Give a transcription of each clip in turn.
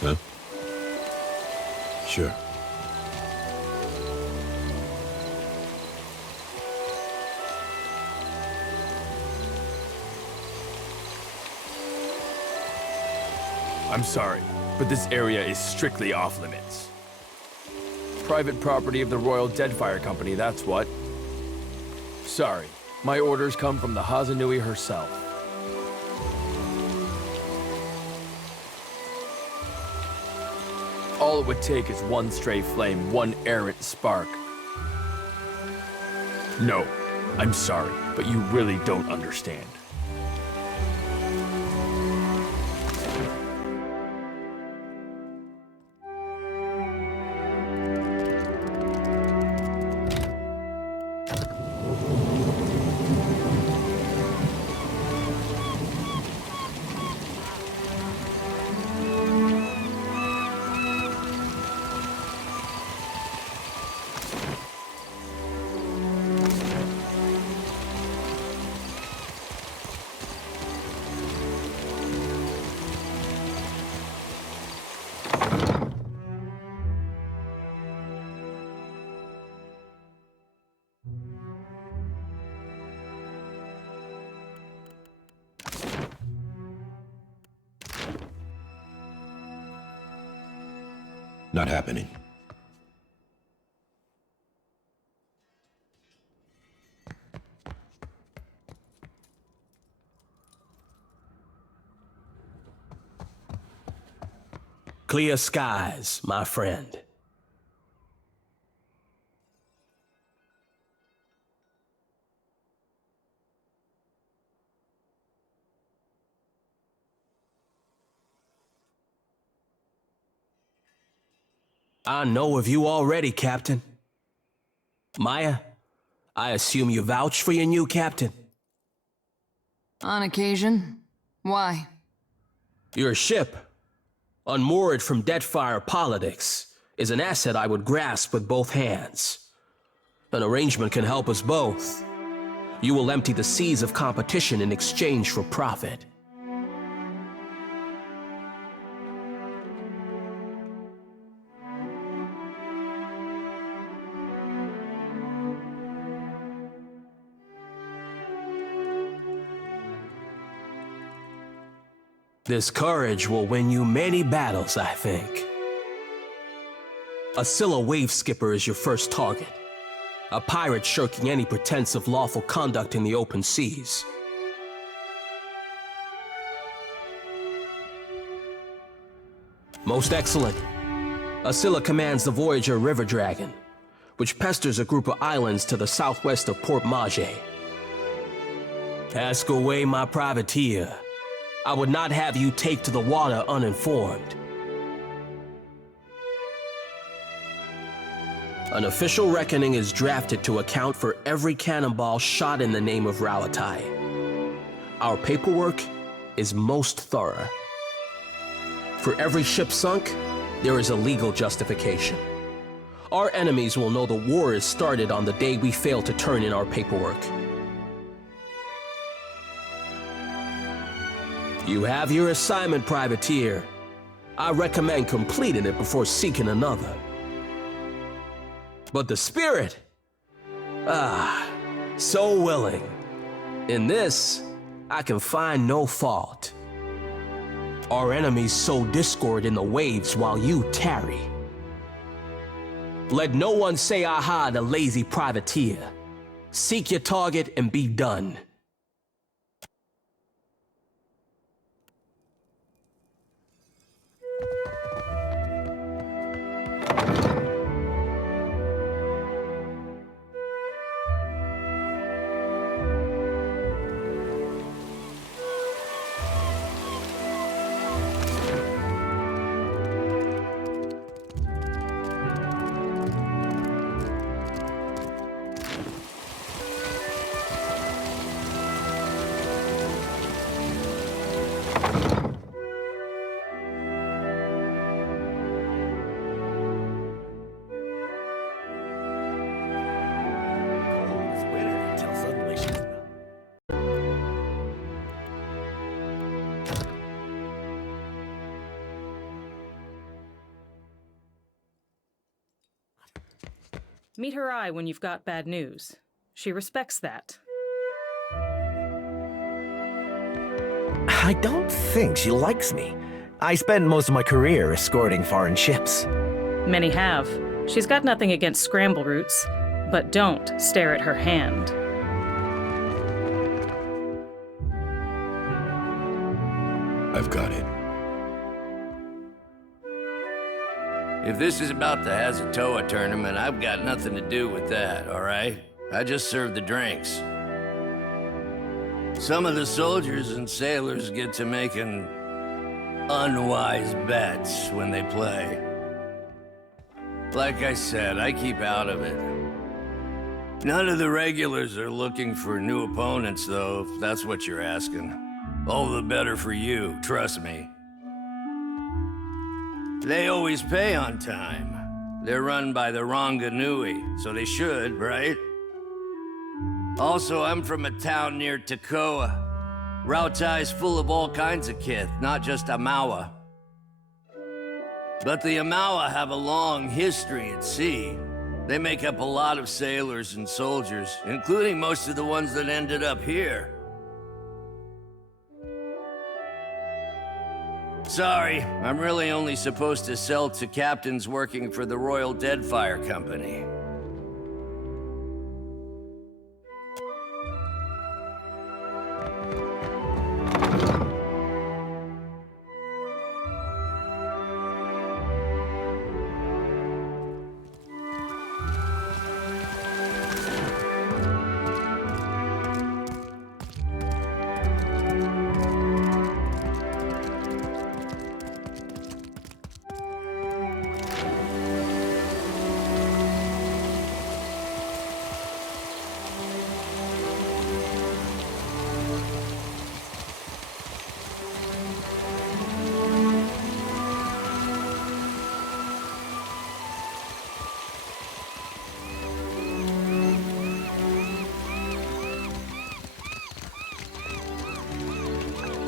Huh? Sure. I'm sorry, but this area is strictly off limits. Private property of the Royal Deadfire Company, that's what. Sorry, my orders come from the Hazanui herself. All it would take is one stray flame, one errant spark. No, I'm sorry, but you really don't understand. Not happening. Clear skies, my friend. I know of you already, Captain. Maya, I assume you vouch for your new captain. On occasion. Why? Your ship, unmoored from Deadfire politics, is an asset I would grasp with both hands. An arrangement can help us both. You will empty the seas of competition in exchange for profit. This courage will win you many battles, I think. A Scylla wave skipper is your first target. A pirate shirking any pretense of lawful conduct in the open seas. Most excellent. A Scylla commands the Voyager River Dragon, which pesters a group of islands to the southwest of Port Mage. Ask away, my privateer. I would not have you take to the water uninformed. An official reckoning is drafted to account for every cannonball shot in the name of Ralatai. Our paperwork is most thorough. For every ship sunk, there is a legal justification. Our enemies will know the war is started on the day we fail to turn in our paperwork. You have your assignment, privateer. I recommend completing it before seeking another. But the spirit? So willing. In this, I can find no fault. Our enemies sow discord in the waves while you tarry. Let no one say aha to lazy privateer. Seek your target and be done. Meet her eye when you've got bad news. She respects that. I don't think she likes me. I spent most of my career escorting foreign ships. Many have. She's got nothing against scramble routes, but don't stare at her hand. I've got it. If this is about the Hazatoa tournament, I've got nothing to do with that, all right? I just serve the drinks. Some of the soldiers and sailors get to making unwise bets when they play. Like I said, I keep out of it. None of the regulars are looking for new opponents, though, if that's what you're asking. All the better for you, trust me. They always pay on time. They're run by the Ranganui, so they should, right? Also, I'm from a town near Tekoa. Rautai's full of all kinds of kith, not just Amawa. But the Amawa have a long history at sea. They make up a lot of sailors and soldiers, including most of the ones that ended up here. Sorry, I'm really only supposed to sell to captains working for the Royal Deadfire Company.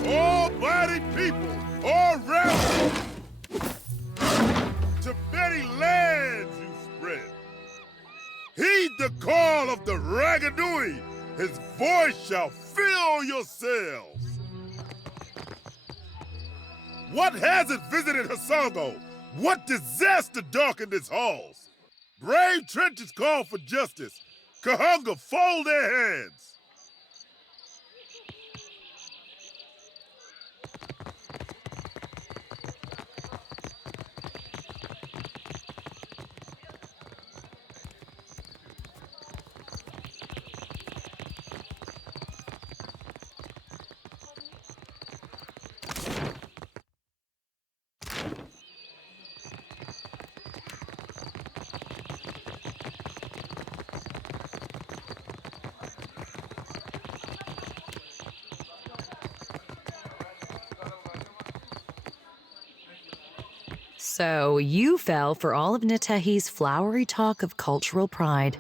All-bodied people, all round to many lands you spread. Heed the call of the Ranganui. His voice shall fill your sails. What hazard visited Hasango? What disaster darkened its halls? Brave trenches call for justice. Kahunga fold their hands. So you fell for all of Nitehi's flowery talk of cultural pride.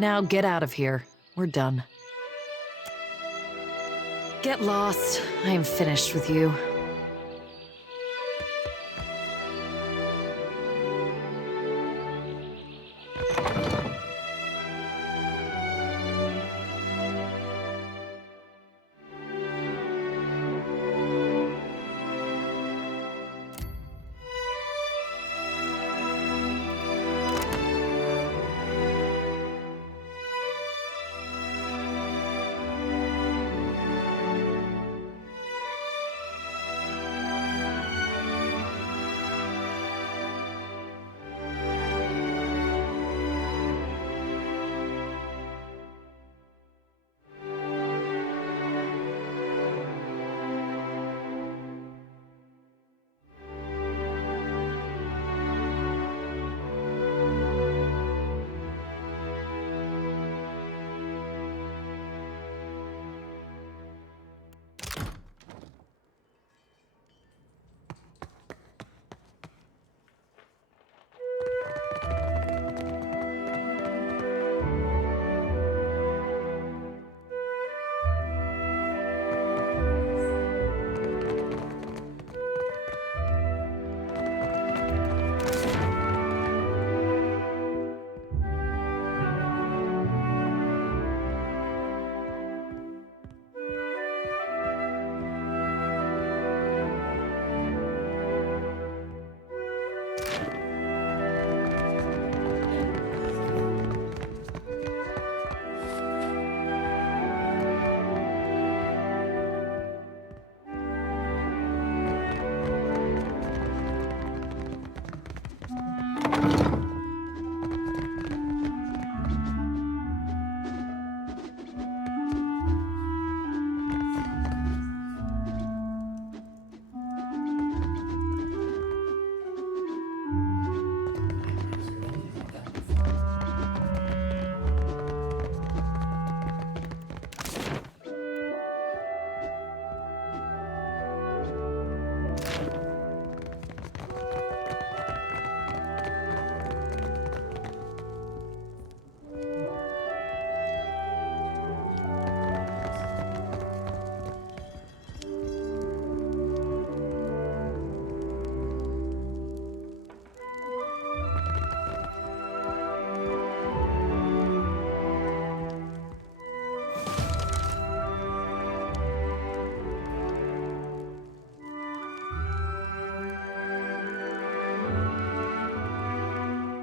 Now get out of here. We're done. Get lost. I am finished with you.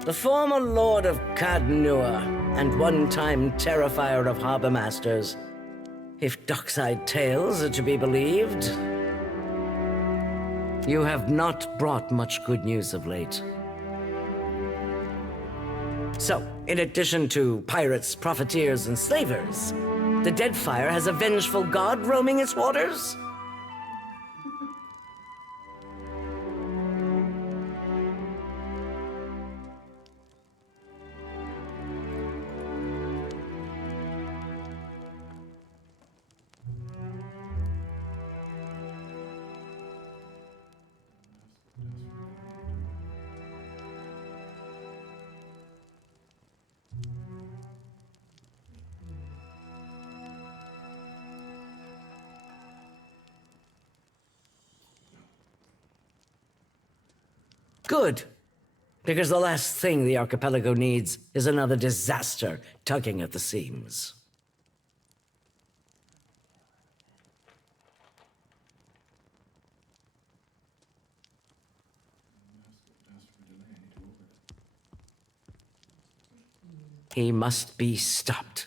The former Lord of Cadnua and one-time Terrifier of Harbor Masters. If dockside tales are to be believed. You have not brought much good news of late. So, in addition to pirates, profiteers, and slavers, the Deadfire has a vengeful god roaming its waters? Good. Because the last thing the archipelago needs is another disaster tugging at the seams. He must be stopped.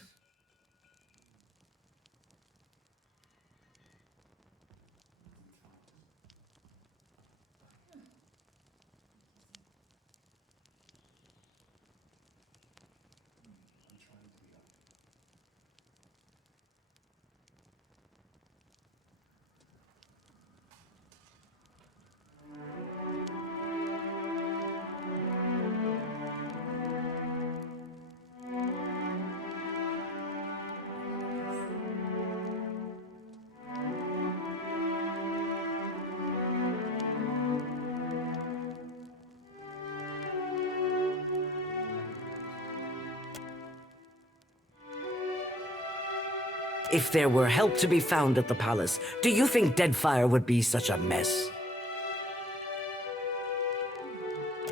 If there were help to be found at the palace, do you think Deadfire would be such a mess?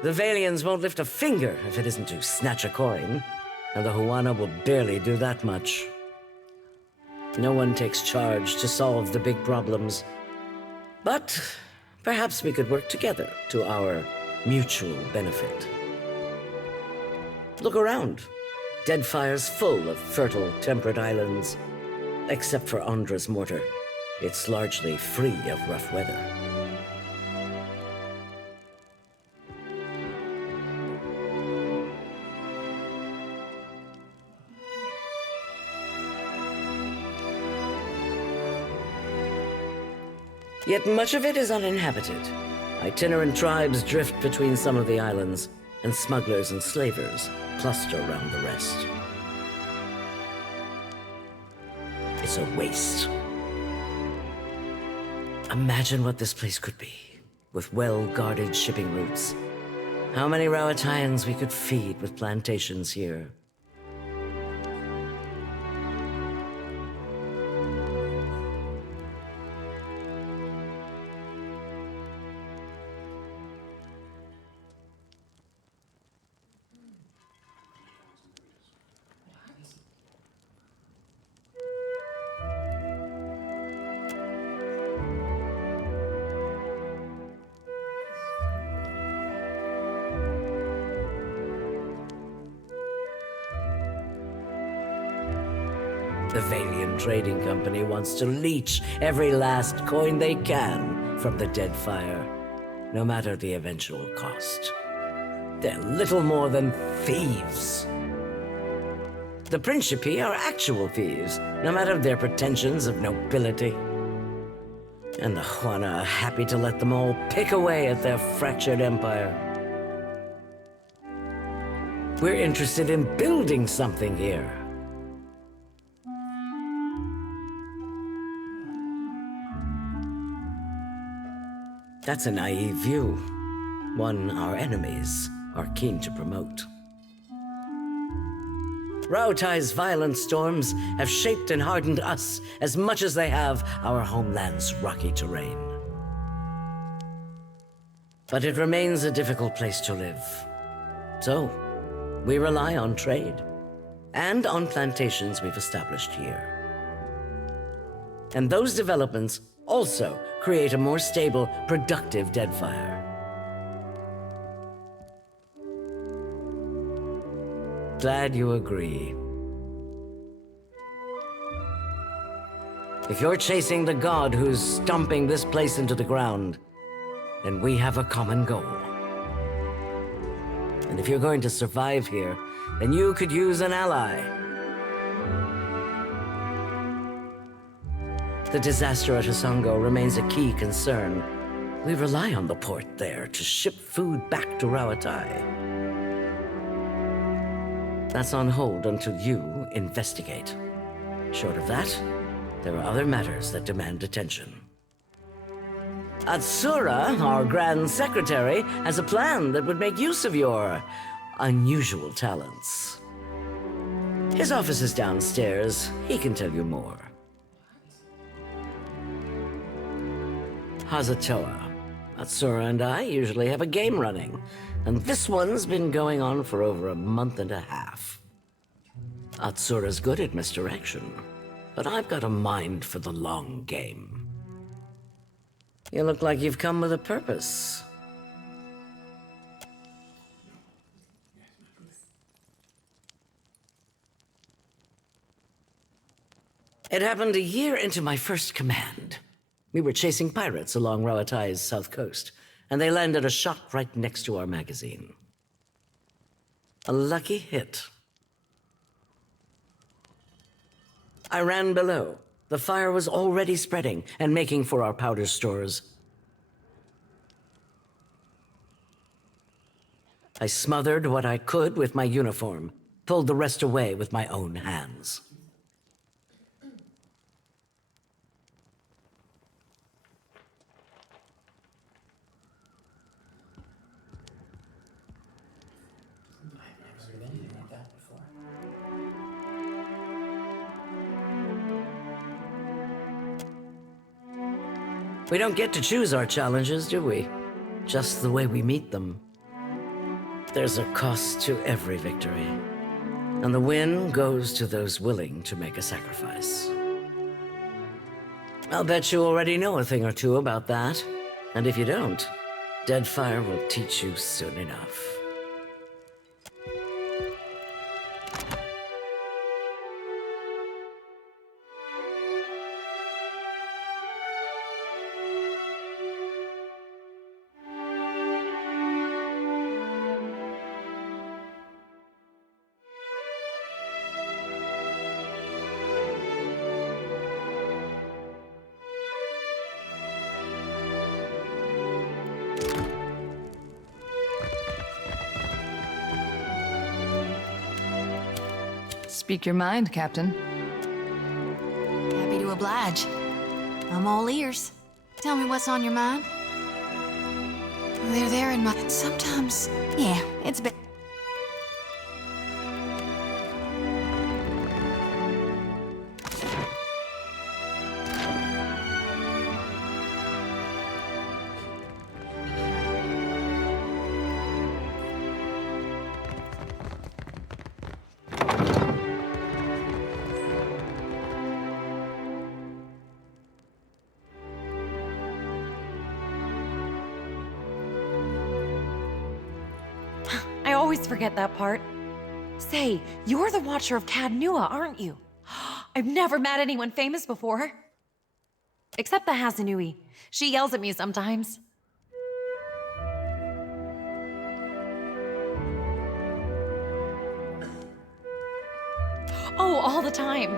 The Valians won't lift a finger if it isn't to snatch a coin, and the Huana will barely do that much. No one takes charge to solve the big problems. But perhaps we could work together to our mutual benefit. Look around. Deadfire's full of fertile, temperate islands. Except for Andra's mortar, it's largely free of rough weather. Yet much of it is uninhabited. Itinerant tribes drift between some of the islands, and smugglers and slavers cluster around the rest. It's a waste. Imagine what this place could be, with well-guarded shipping routes. How many Rowataians we could feed with plantations here. The Valian Trading Company wants to leech every last coin they can from the Deadfire, no matter the eventual cost. They're little more than thieves. The Principi are actual thieves, no matter their pretensions of nobility. And the Huana are happy to let them all pick away at their fractured empire. We're interested in building something here. That's a naive view, one our enemies are keen to promote. Raotai's violent storms have shaped and hardened us as much as they have our homeland's rocky terrain. But it remains a difficult place to live. So, we rely on trade, and on plantations we've established here. And those developments also create a more stable, productive Deadfire. Glad you agree. If you're chasing the god who's stomping this place into the ground, then we have a common goal. And if you're going to survive here, then you could use an ally. The disaster at Hasongo remains a key concern. We rely on the port there to ship food back to Rawatai. That's on hold until you investigate. Short of that, there are other matters that demand attention. Atsura, our Grand Secretary, has a plan that would make use of your unusual talents. His office is downstairs. He can tell you more. Hazatoa. Atsura and I usually have a game running, and this one's been going on for over a month and a half. Atsura's good at misdirection, but I've got a mind for the long game. You look like you've come with a purpose. It happened a year into my first command. We were chasing pirates along Rawatai's south coast, and they landed a shot right next to our magazine. A lucky hit. I ran below. The fire was already spreading and making for our powder stores. I smothered what I could with my uniform, pulled the rest away with my own hands. We don't get to choose our challenges, do we? Just the way we meet them. There's a cost to every victory, and the win goes to those willing to make a sacrifice. I'll bet you already know a thing or two about that, and if you don't, Deadfire will teach you soon enough. Speak your mind, Captain. Happy to oblige. I'm all ears. Tell me what's on your mind. They're there in my... Sometimes... Yeah, it's been... I always forget that part. Say, you're the Watcher of Cadnua, aren't you? I've never met anyone famous before. Except the Hasanui. She yells at me sometimes. Oh, all the time.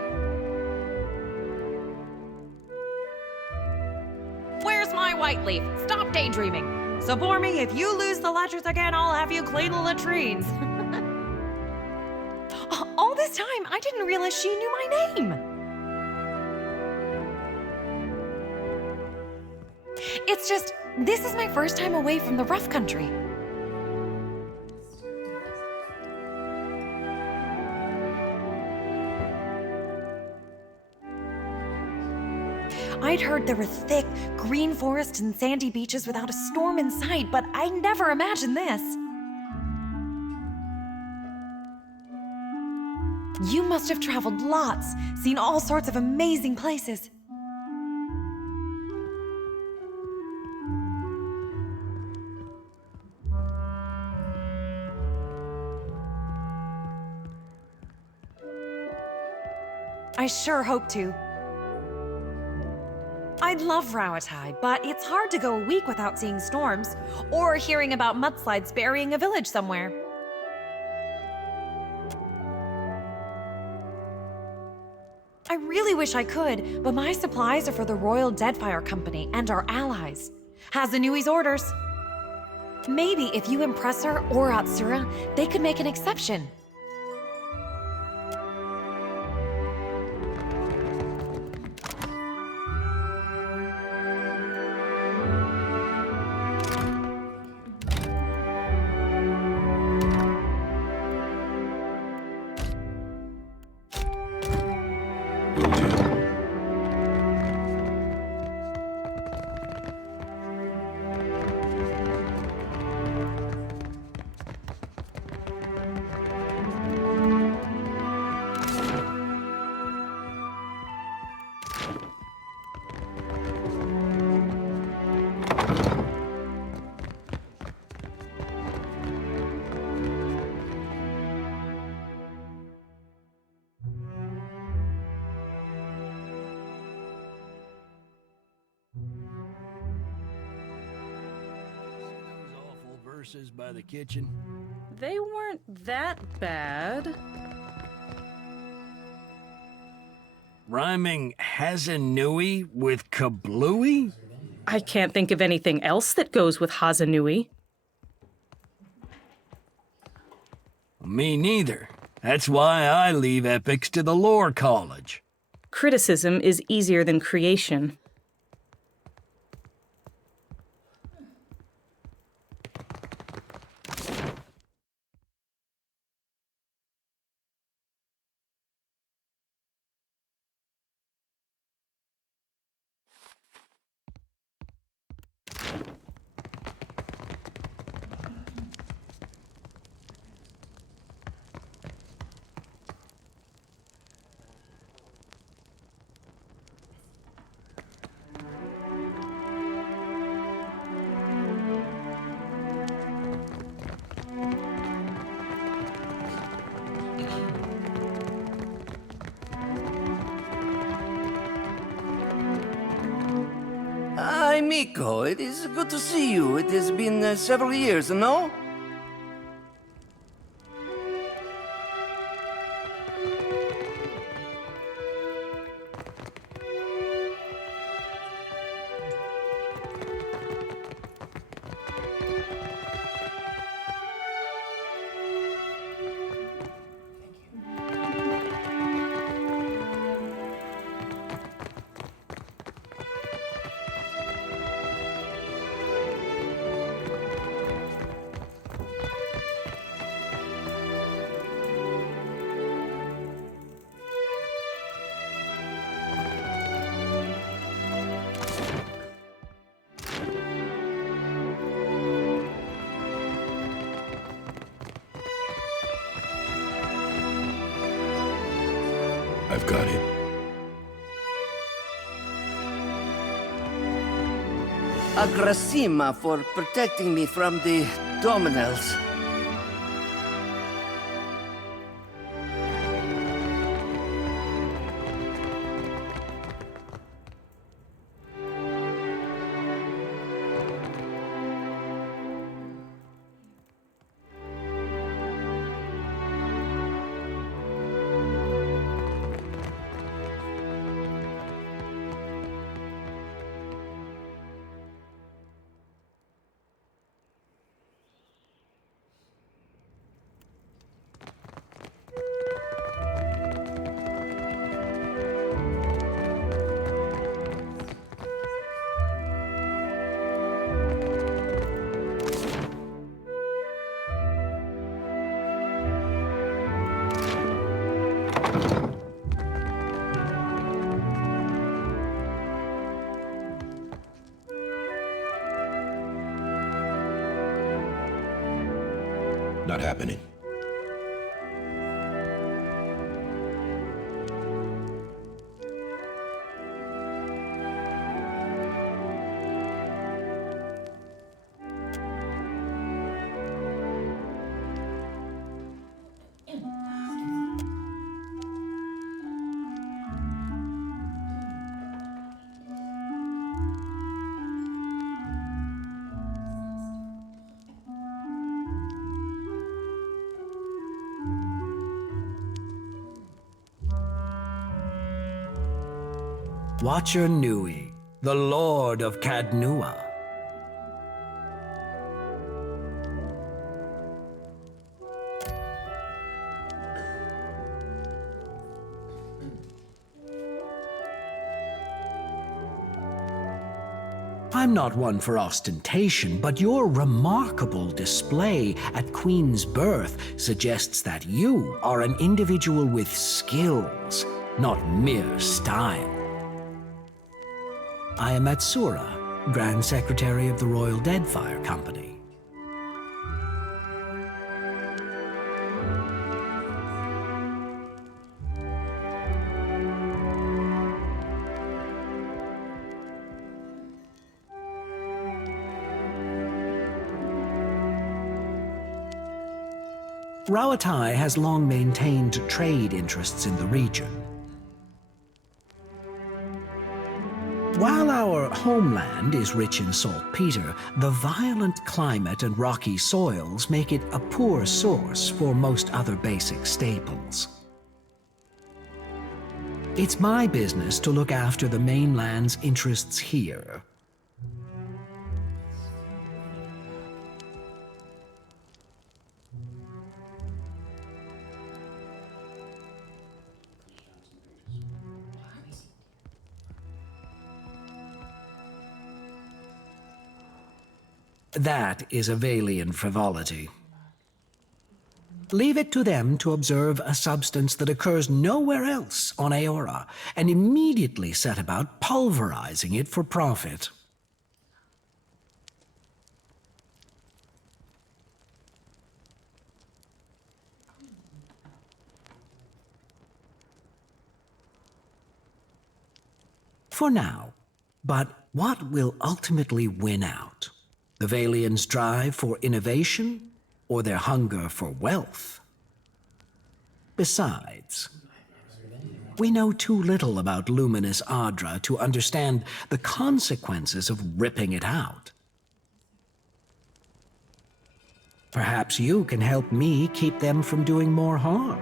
Where's my white leaf? Stop daydreaming. So bore me, if you lose the ledgers again, I'll have you clean the latrines. All this time, I didn't realize she knew my name. It's just, this is my first time away from the rough country. I'd heard there were thick, green forests and sandy beaches without a storm in sight, but I never imagined this. You must have traveled lots, seen all sorts of amazing places. I sure hope to. I love Rawatai, but it's hard to go a week without seeing storms, or hearing about mudslides burying a village somewhere. I really wish I could, but my supplies are for the Royal Deadfire Company and our allies. Hazanui's orders. Maybe if you impress her or Atsura, they could make an exception. Will do. Those awful verses by the kitchen. They weren't that bad. Rhyming Hazanui with kablooey? I can't think of anything else that goes with Hazanui. Me neither. That's why I leave epics to the lore college. Criticism is easier than creation. Hi, Miko. It is good to see you. It has been several years, no? I've got it. Agrasima for protecting me from the Dominels. Not happening. Watcher Nui, the Lord of Cadnua. I'm not one for ostentation, but your remarkable display at Queen's birth suggests that you are an individual with skills, not mere style. I am Atsura, Grand Secretary of the Royal Deadfire Company. Rawatai has long maintained trade interests in the region. While our homeland is rich in saltpeter, the violent climate and rocky soils make it a poor source for most other basic staples. It's my business to look after the mainland's interests here. That is a Valian frivolity. Leave it to them to observe a substance that occurs nowhere else on Aora, and immediately set about pulverizing it for profit. For now. But what will ultimately win out? The Valians' drive for innovation, or their hunger for wealth? Besides, we know too little about luminous Adra to understand the consequences of ripping it out. Perhaps you can help me keep them from doing more harm.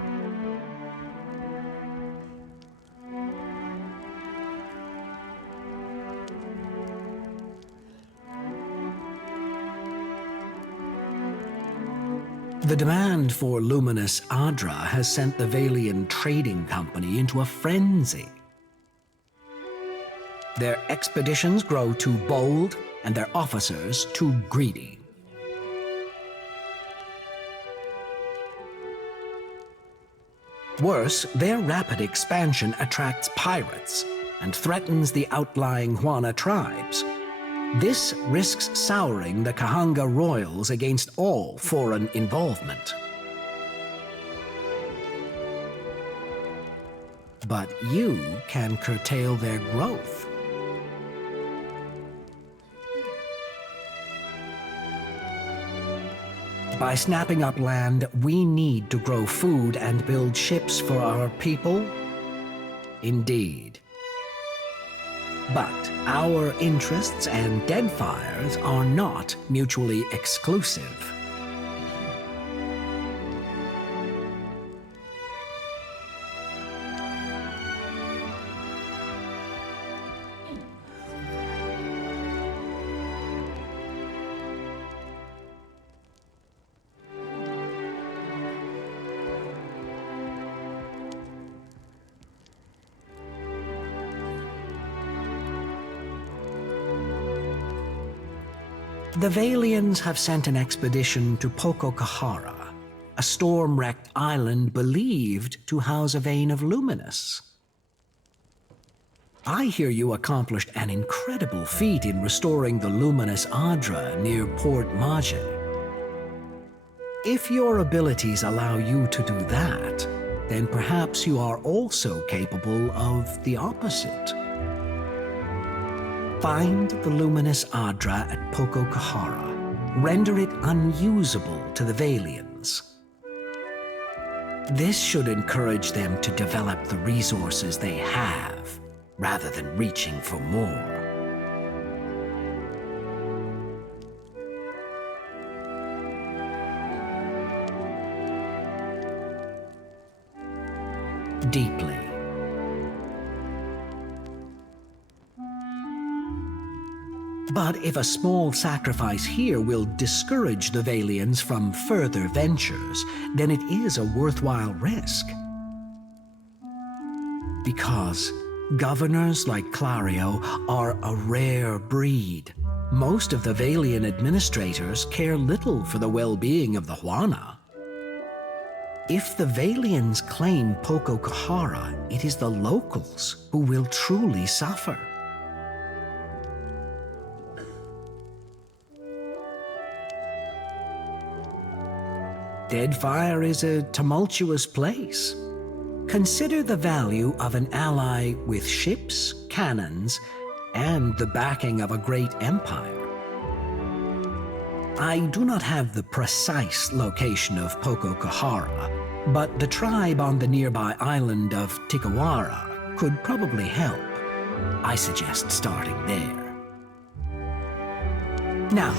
The demand for luminous Adra has sent the Valian Trading Company into a frenzy. Their expeditions grow too bold, and their officers too greedy. Worse, their rapid expansion attracts pirates and threatens the outlying Huana tribes. This risks souring the Kahanga royals against all foreign involvement. But you can curtail their growth. By snapping up land we need to grow food and build ships for our people? Indeed. But our interests and Deadfire's are not mutually exclusive. The Valians have sent an expedition to Pokokahara, a storm-wrecked island believed to house a vein of luminous. I hear you accomplished an incredible feat in restoring the luminous Adra near Port Maje. If your abilities allow you to do that, then perhaps you are also capable of the opposite. Find the luminous Adra at Pokokahara. Render it unusable to the Valians. This should encourage them to develop the resources they have, rather than reaching for more. Deeply. But if a small sacrifice here will discourage the Valians from further ventures, then it is a worthwhile risk. Because governors like Clario are a rare breed. Most of the Valian administrators care little for the well-being of the Huana. If the Valians claim Poco Kahara, it is the locals who will truly suffer. Deadfire is a tumultuous place. Consider the value of an ally with ships, cannons, and the backing of a great empire. I do not have the precise location of Poco Kahara, but the tribe on the nearby island of Tikawara could probably help. I suggest starting there. Now,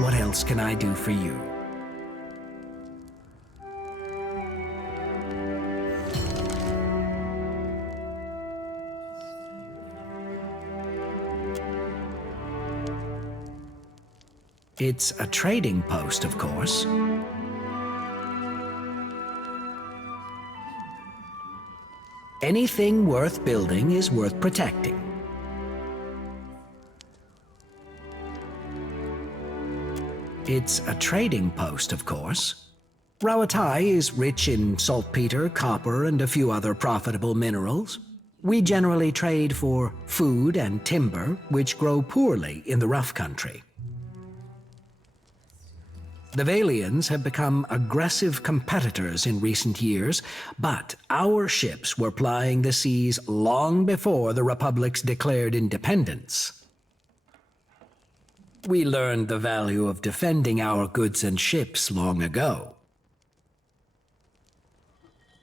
what else can I do for you? It's a trading post, of course. Anything worth building is worth protecting. It's a trading post, of course. Rawatai is rich in saltpeter, copper, and a few other profitable minerals. We generally trade for food and timber, which grow poorly in the rough country. The Valians have become aggressive competitors in recent years, but our ships were plying the seas long before the Republic's declared independence. We learned the value of defending our goods and ships long ago.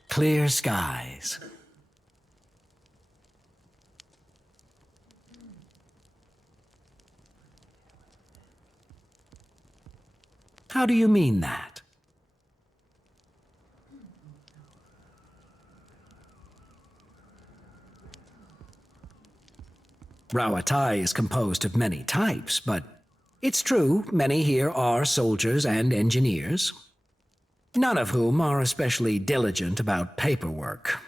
Clear skies. How do you mean that? Rawatai is composed of many types, but it's true, many here are soldiers and engineers, none of whom are especially diligent about paperwork.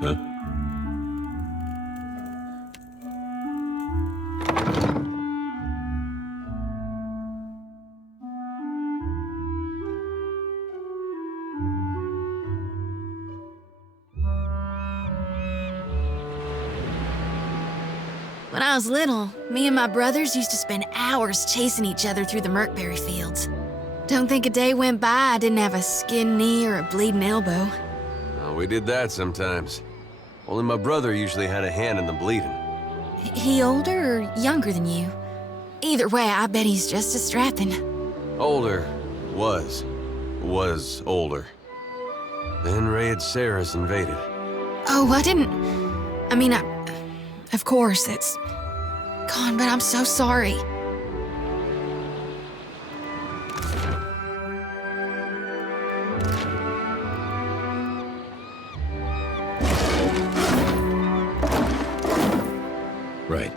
Huh? When I was little, me and my brothers used to spend hours chasing each other through the Merkberry fields. Don't think a day went by I didn't have a skinned knee or a bleeding elbow. Oh, we did that sometimes. Only my brother usually had a hand in the bleeding. He older or younger than you? Either way, I bet he's just as strapping. Older. Was older. Then Raid Sarah's invaded. Oh, I mean, of course, it's... God, but I'm so sorry. Right.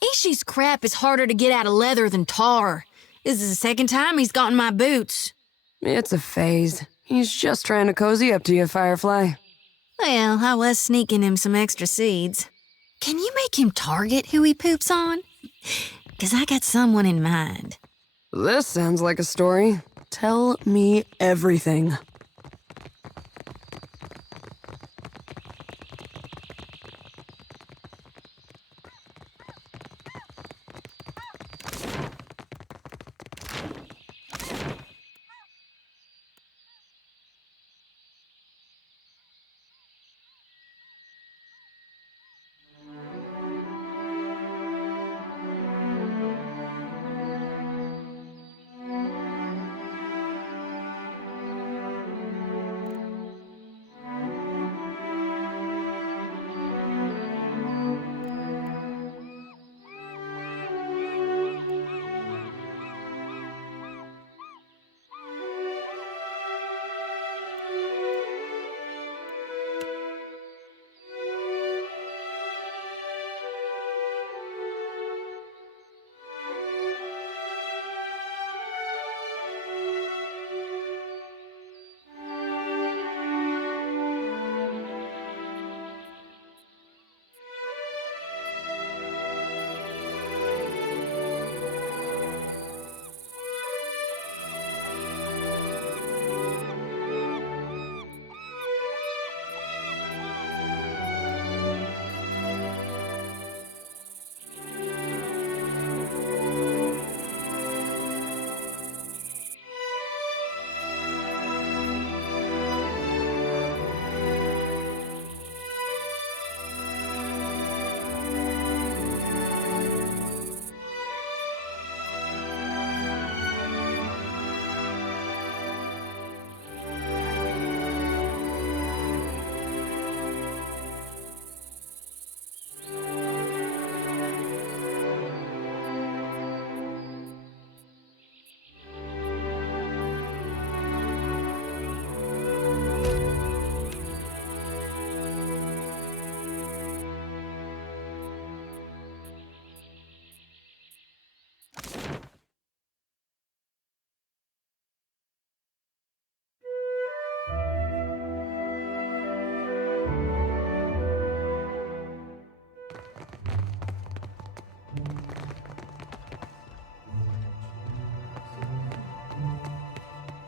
Ishi's crap is harder to get out of leather than tar. This is the second time he's gotten my boots. It's a phase. He's just trying to cozy up to you, Firefly. Well, I was sneaking him some extra seeds. Can you make him target who he poops on? 'Cause I got someone in mind. This sounds like a story. Tell me everything.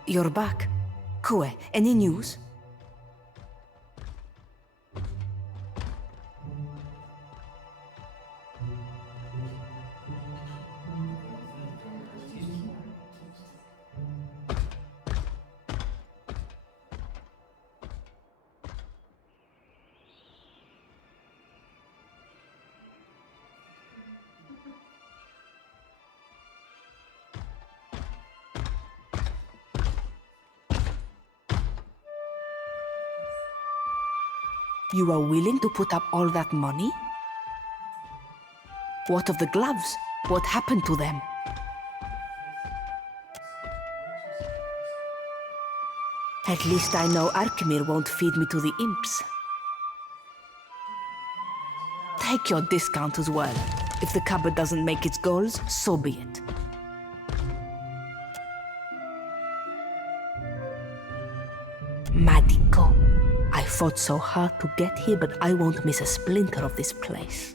You're back. Kue, any news? You are willing to put up all that money? What of the gloves? What happened to them? At least I know Arkemir won't feed me to the imps. Take your discount as well. If the cupboard doesn't make its goals, so be it. Madiko, I fought so hard to get here, but I won't miss a splinter of this place.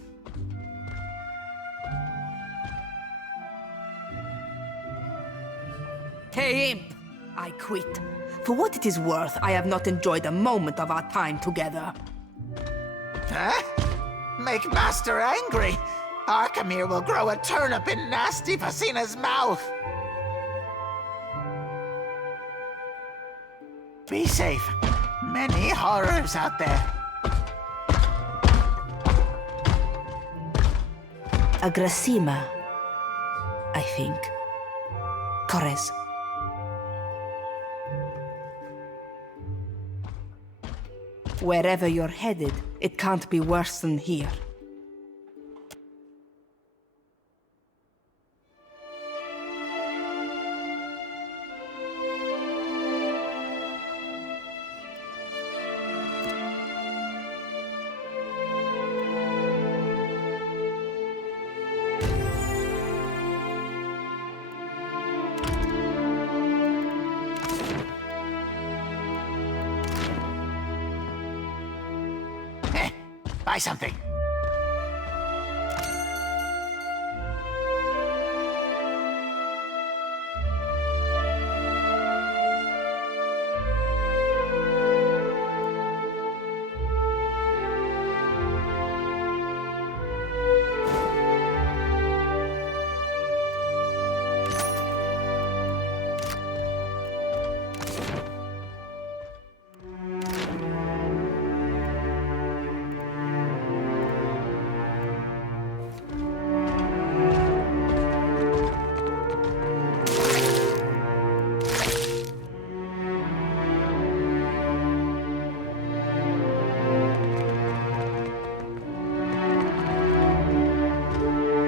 Hey, imp! I quit. For what it is worth, I have not enjoyed a moment of our time together. Huh? Make Master angry. Arkemir will grow a turnip in nasty Pasina's mouth. Be safe. Many horrors out there. Agrasima, I think. Correz. Wherever you're headed, it can't be worse than here. Buy something.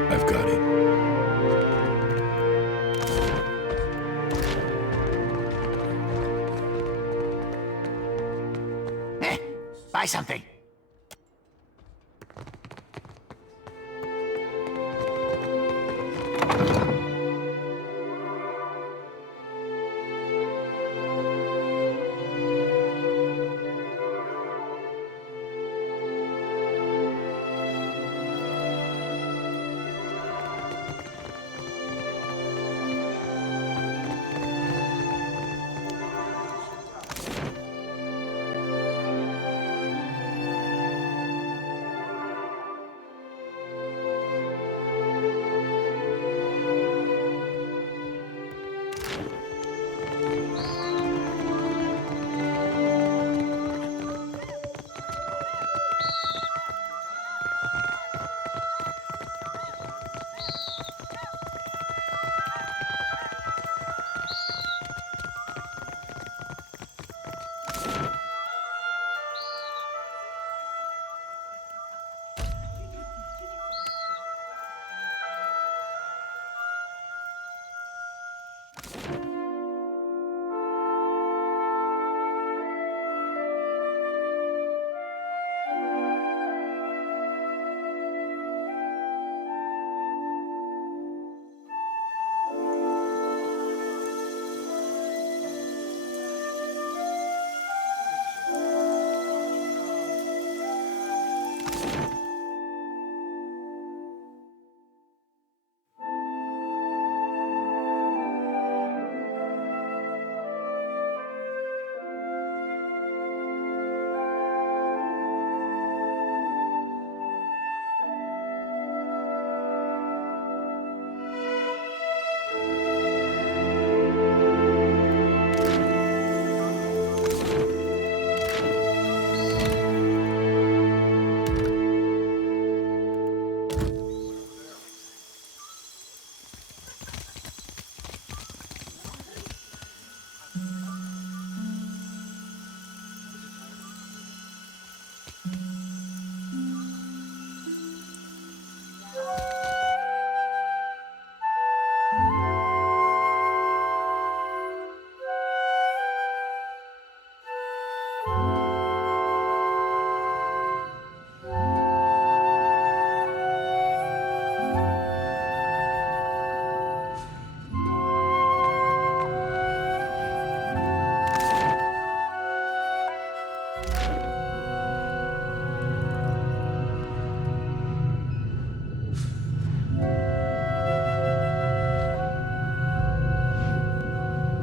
I've got it. Buy something.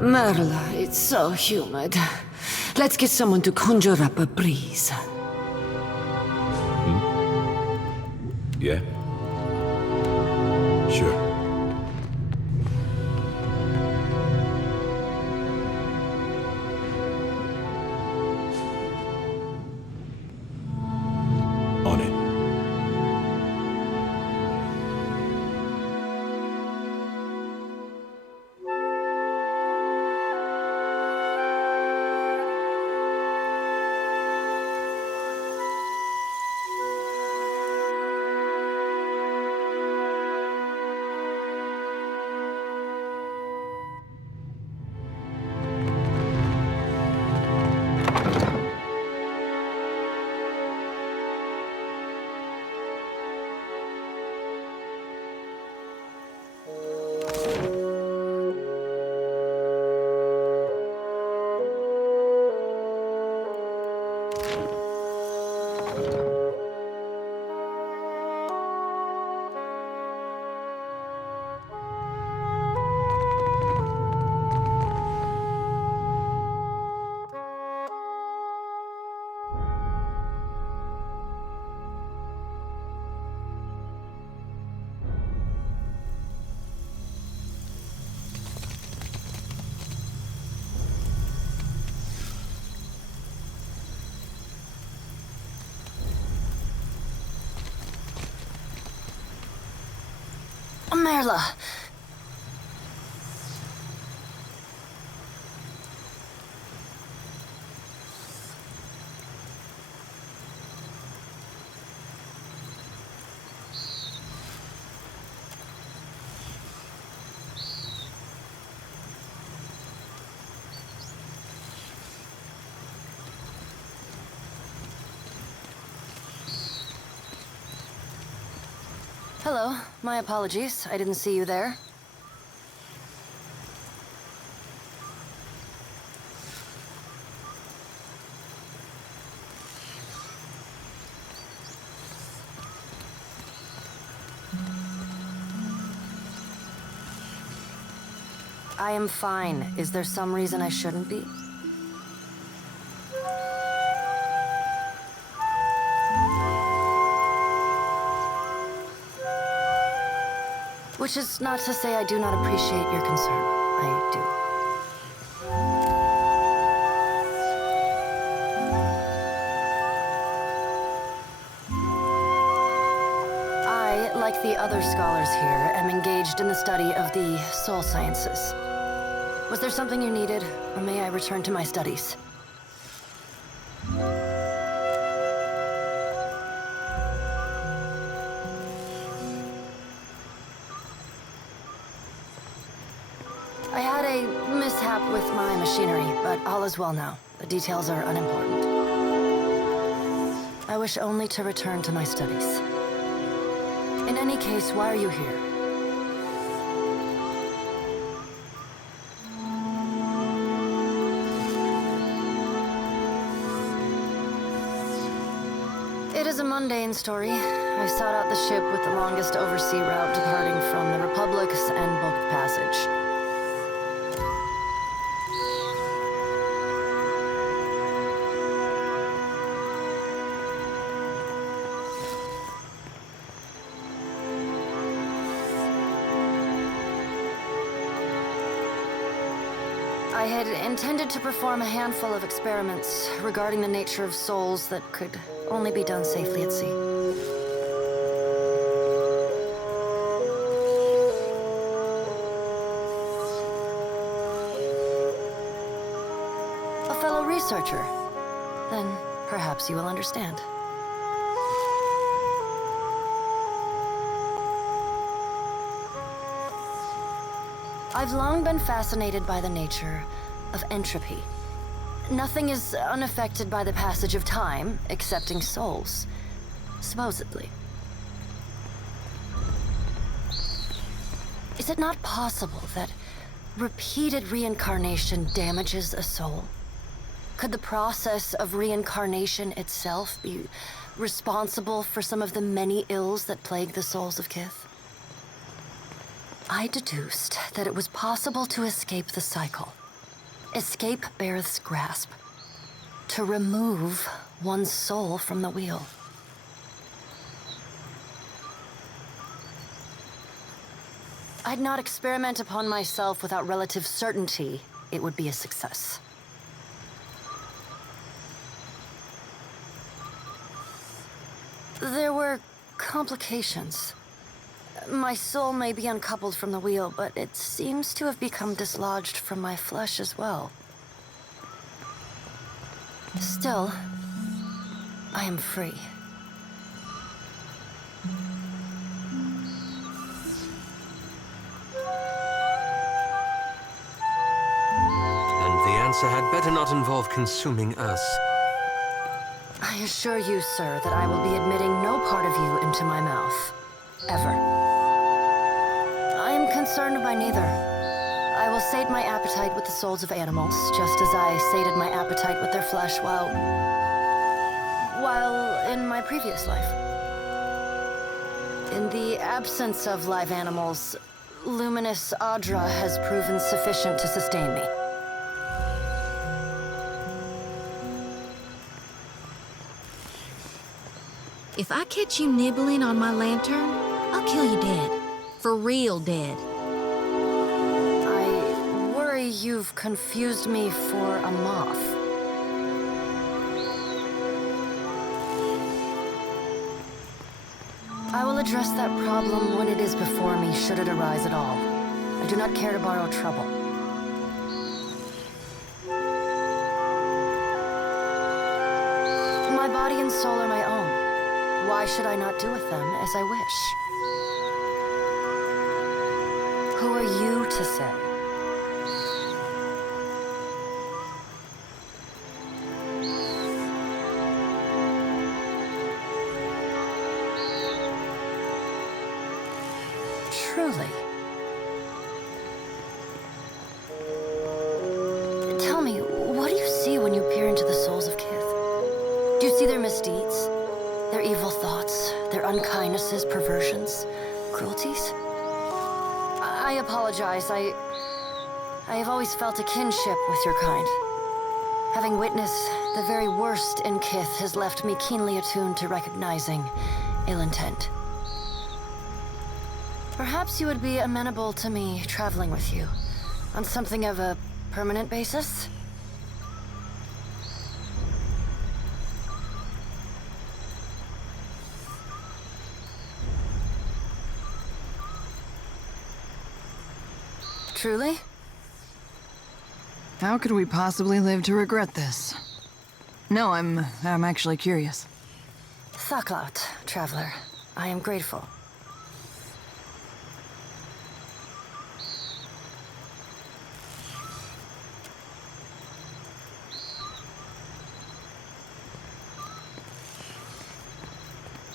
Merla, it's so humid. Let's get someone to conjure up a breeze. Yeah? Sure. On it. Merla. Hello. My apologies. I didn't see you there. I am fine. Is there some reason I shouldn't be? Which is not to say I do not appreciate your concern. I do. I, like the other scholars here, am engaged in the study of the soul sciences. Was there something you needed, or may I return to my studies? I had a mishap with my machinery, but all is well now. The details are unimportant. I wish only to return to my studies. In any case, why are you here? It is a mundane story. I sought out the ship with the longest oversea route departing from the Republic's and booked passage. I had intended to perform a handful of experiments regarding the nature of souls that could only be done safely at sea. A fellow researcher? Then perhaps you will understand. I've long been fascinated by the nature of entropy. Nothing is unaffected by the passage of time, excepting souls, supposedly. Is it not possible that repeated reincarnation damages a soul? Could the process of reincarnation itself be responsible for some of the many ills that plague the souls of Kith? I deduced that it was possible to escape the cycle, Escape Bareth's grasp. To remove one's soul from the wheel. I'd not experiment upon myself without relative certainty it would be a success. There were complications. My soul may be uncoupled from the wheel, but it seems to have become dislodged from my flesh as well. Still, I am free. Had better not involve consuming us. I assure you, sir, that I will be admitting no part of you into my mouth. Ever. I am concerned by neither. I will sate my appetite with the souls of animals, just as I sated my appetite with their flesh while in my previous life. In the absence of live animals, luminous Adra has proven sufficient to sustain me. If I catch you nibbling on my lantern, I'll kill you dead. For real dead. I worry you've confused me for a moth. I will address that problem when it is before me, should it arise at all. I do not care to borrow trouble. My body and soul are my own. Why should I not do with them as I wish? Who are you to say? Truly. Tell me, what do you see when you peer into the souls of Kith? Do you see their misdeeds? Their evil thoughts, their unkindnesses, perversions, cruelties? I apologize. I have always felt a kinship with your kind. Having witnessed the very worst in Kith has left me keenly attuned to recognizing ill intent. Perhaps you would be amenable to me traveling with you on something of a permanent basis? Truly? How could we possibly live to regret this? No, I'm actually curious. Thaklat, traveler. I am grateful.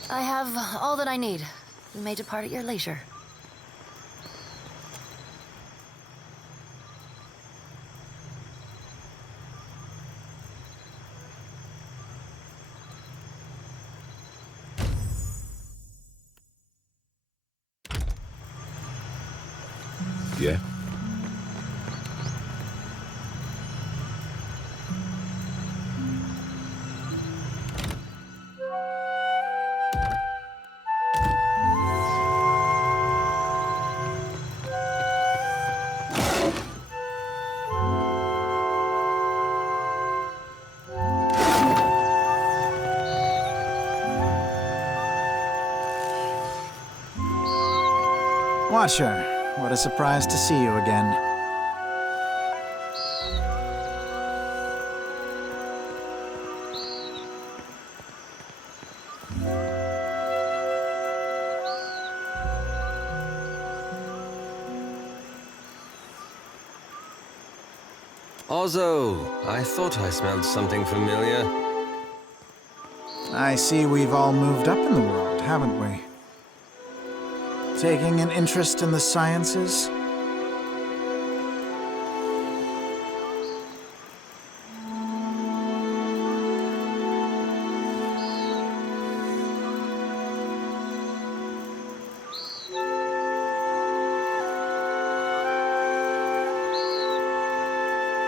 I have all that I need. You may depart at your leisure. Yeah? Watcher, what a surprise to see you again. Ozzo, I thought I smelled something familiar. I see we've all moved up in the world, haven't we? Taking an interest in the sciences?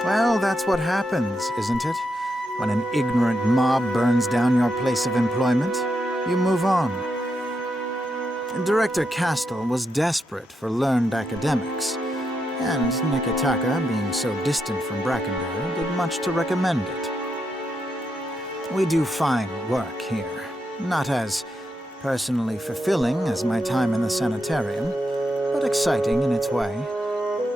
Well, that's what happens, isn't it? When an ignorant mob burns down your place of employment, you move on. Director Castle was desperate for learned academics, and Nikitaka, being so distant from Brackenbury, did much to recommend it. We do fine work here, not as personally fulfilling as my time in the sanitarium, but exciting in its way.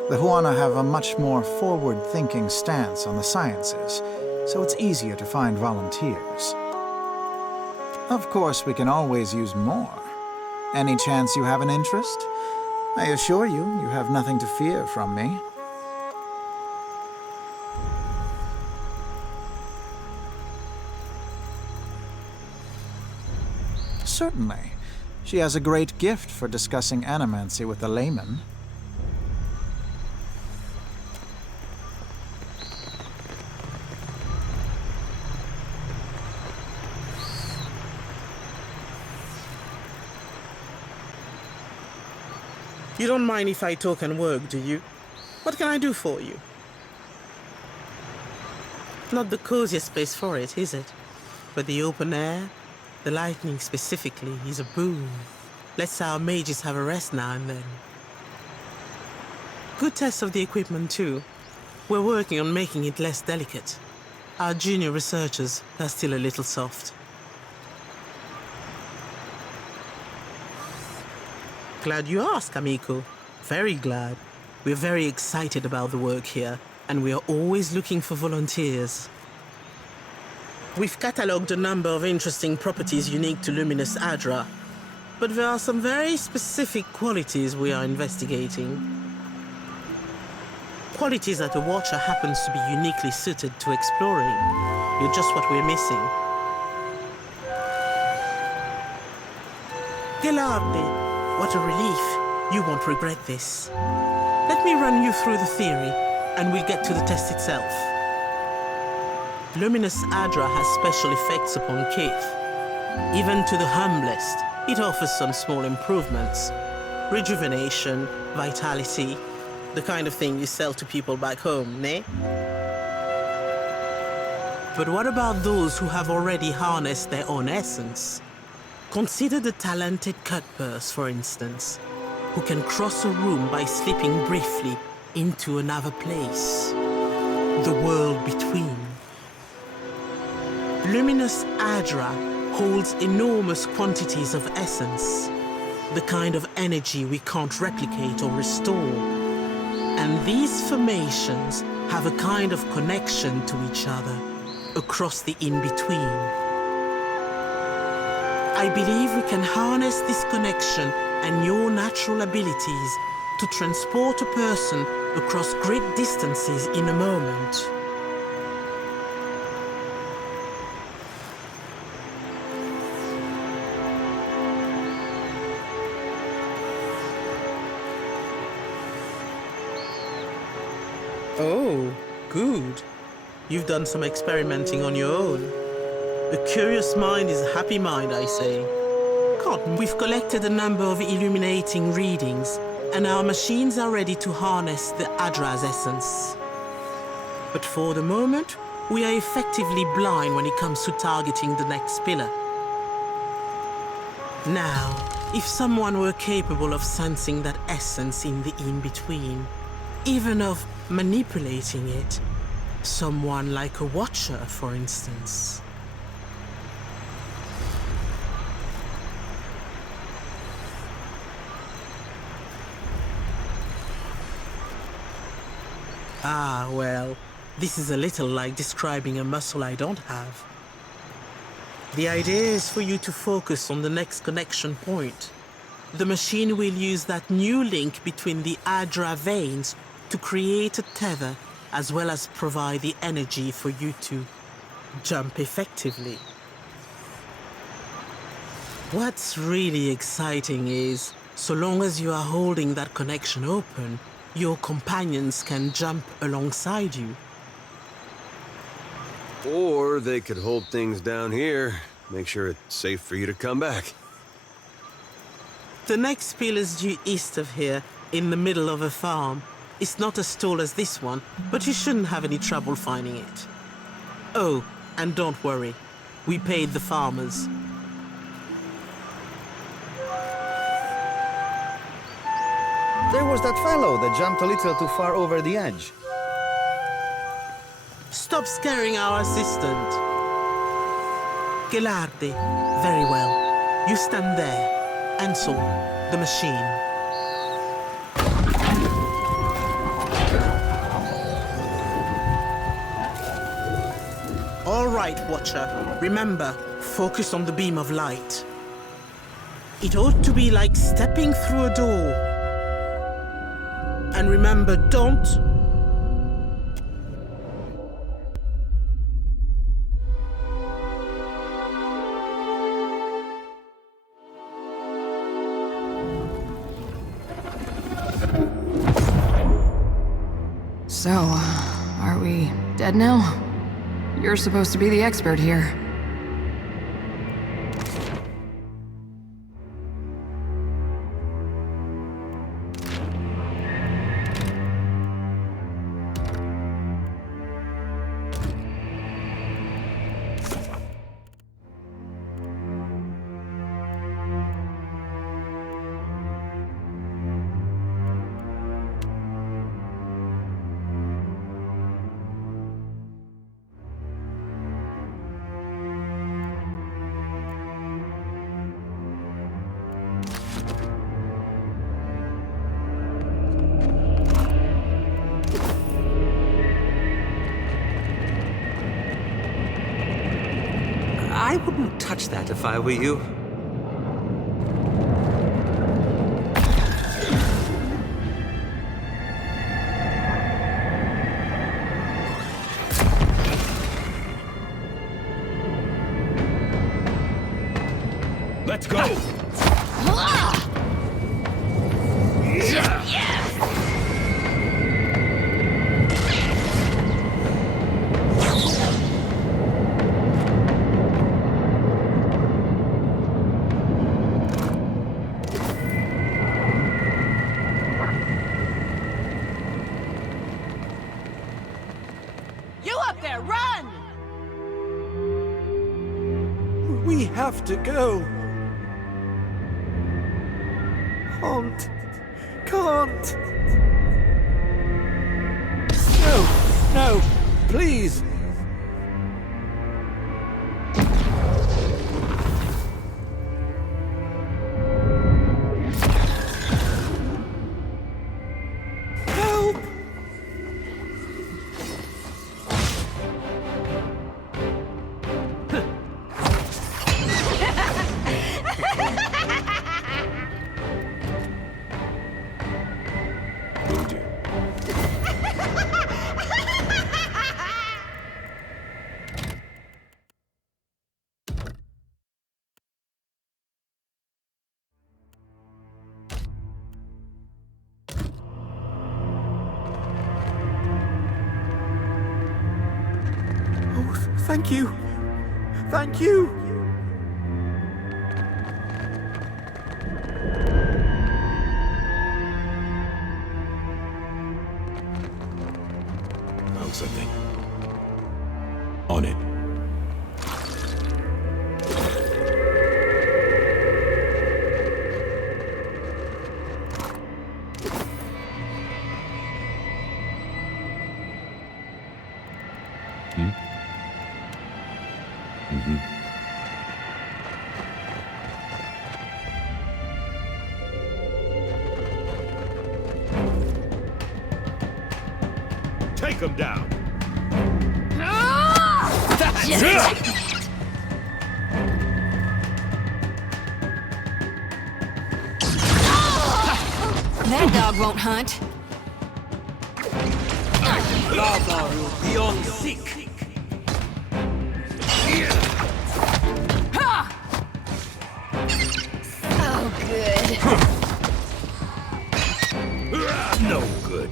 The Huana have a much more forward-thinking stance on the sciences, so it's easier to find volunteers. Of course, we can always use more. Any chance you have an interest? I assure you, you have nothing to fear from me. Certainly. She has a great gift for discussing animancy with the layman. You don't mind if I talk and work, do you? What can I do for you? Not the coziest place for it, is it? But the open air, the lightning specifically, is a boon. Lets our mages have a rest now and then. Good test of the equipment too. We're working on making it less delicate. Our junior researchers are still a little soft. Glad you asked, amico. Very glad. We're very excited about the work here, and we are always looking for volunteers. We've catalogued a number of interesting properties unique to Luminous Adra, but there are some very specific qualities we are investigating. Qualities that a Watcher happens to be uniquely suited to exploring. You're just what we're missing. Gilabdi. What a relief. You won't regret this. Let me run you through the theory, and we'll get to the test itself. Luminous Adra has special effects upon Kith. Even to the humblest, it offers some small improvements. Rejuvenation, vitality, the kind of thing you sell to people back home, ne? But what about those who have already harnessed their own essence? Consider the talented cutpurse, for instance, who can cross a room by slipping briefly into another place. The world between. Luminous Adra holds enormous quantities of essence, the kind of energy we can't replicate or restore. And these formations have a kind of connection to each other across the in-between. I believe we can harness this connection and your natural abilities to transport a person across great distances in a moment. Oh, good. You've done some experimenting on your own. A curious mind is a happy mind, I say. God, we've collected a number of illuminating readings, and our machines are ready to harness the Adra's essence. But for the moment, we are effectively blind when it comes to targeting the next pillar. Now, if someone were capable of sensing that essence in the in-between, even of manipulating it, someone like a Watcher, for instance. Ah, well, this is a little like describing a muscle I don't have. The idea is for you to focus on the next connection point. The machine will use that new link between the Adra veins to create a tether, as well as provide the energy for you to jump effectively. What's really exciting is, so long as you are holding that connection open, your companions can jump alongside you. Or they could hold things down here, make sure it's safe for you to come back. The next pillar's due east of here, in the middle of a farm. It's not as tall as this one, but you shouldn't have any trouble finding it. Oh, and don't worry. We paid the farmers. There was that fellow that jumped a little too far over the edge. Stop scaring our assistant. Gelardi. Very well. You stand there. Ansel, the machine. All right, Watcher. Remember, focus on the beam of light. It ought to be like stepping through a door. And remember, don't... So, are we dead now? You're supposed to be the expert here. I wouldn't touch that if I were you. Let's go! You up there, run! We have to go. Can't. No, please. Help! Thank you. Thank you. Found something. On it. Take him down. That dog won't hunt. Lava beyond sick. Oh, good. No good.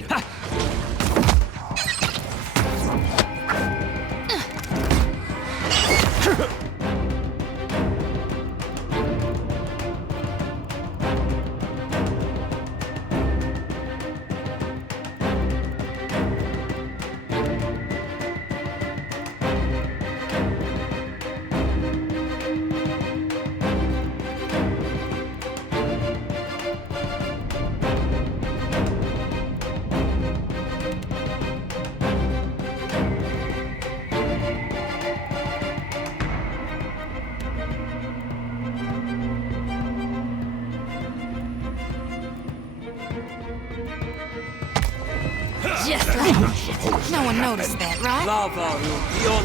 Just like it. No one noticed that, right? Lava will be on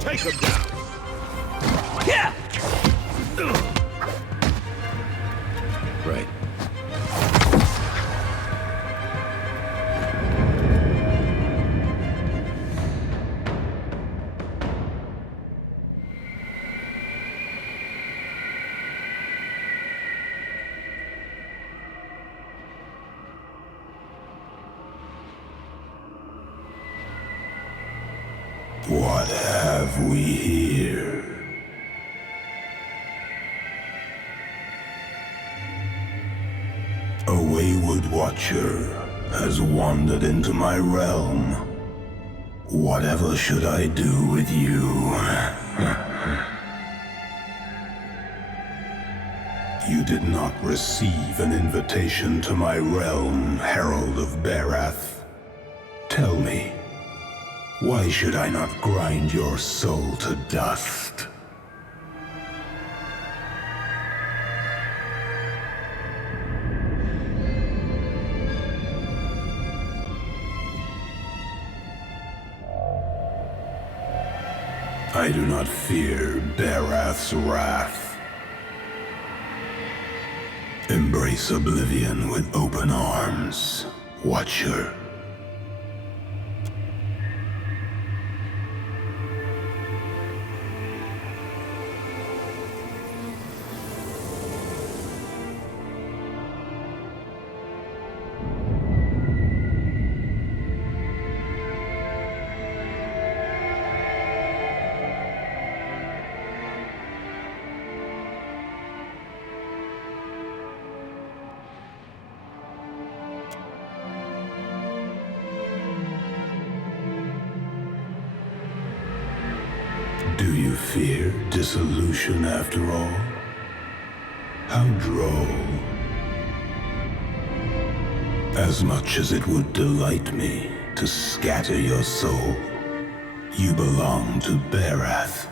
Take him down. Yeah. Right. What have we here? A wayward watcher has wandered into my realm. Whatever should I do with you? You did not receive an invitation to my realm, Herald of Barath. Tell me, why should I not grind your soul to dust? I do not fear Barath's wrath. Embrace oblivion with open arms, Watcher. Do you fear dissolution after all? How droll. As much as it would delight me to scatter your soul, you belong to Barath.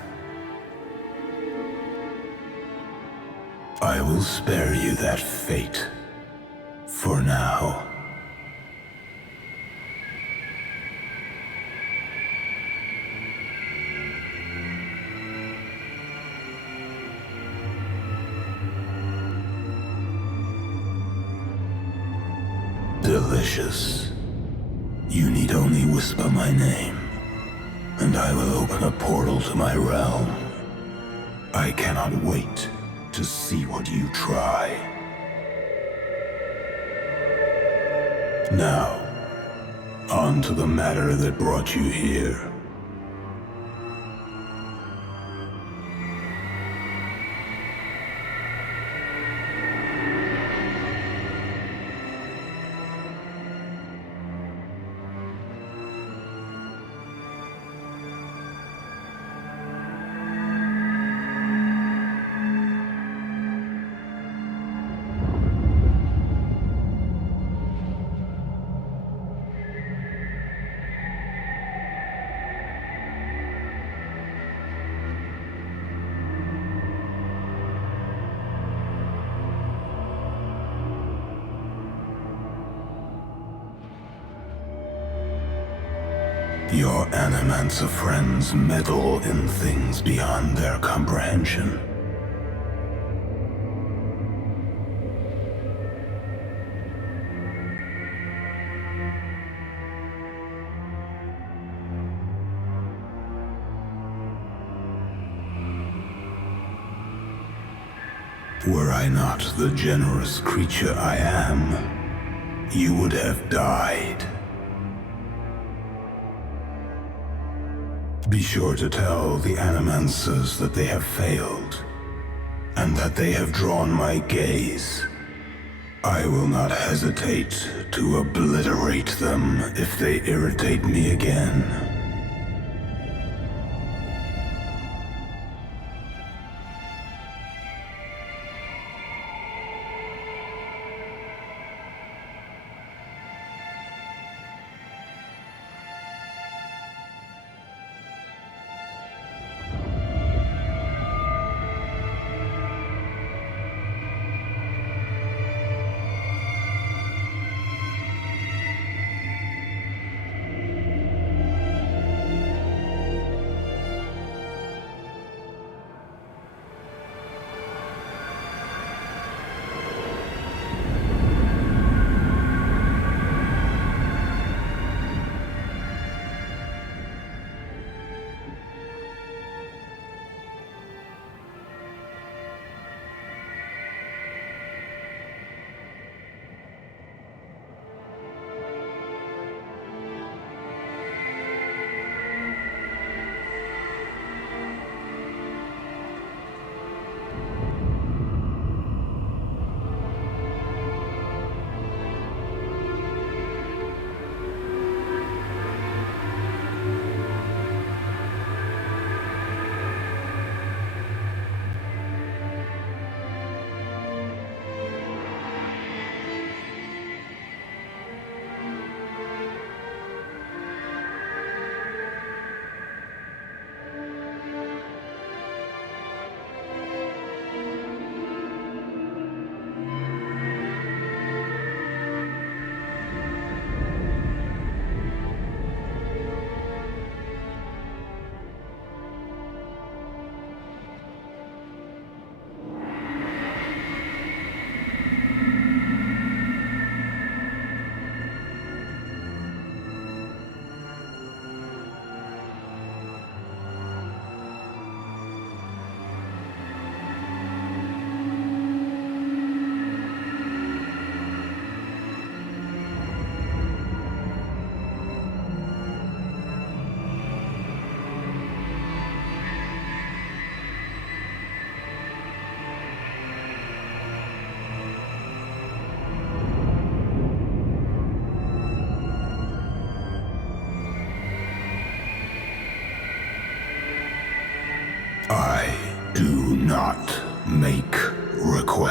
I will spare you that fate, for now. Delicious. You need only whisper my name, and I will open a portal to my realm. I cannot wait to see what you try. Now, on to the matter that brought you here. Your Animancer friends meddle in things beyond their comprehension. Were I not the generous creature I am, you would have died. Be sure to tell the Animancers that they have failed, and that they have drawn my gaze. I will not hesitate to obliterate them if they irritate me again.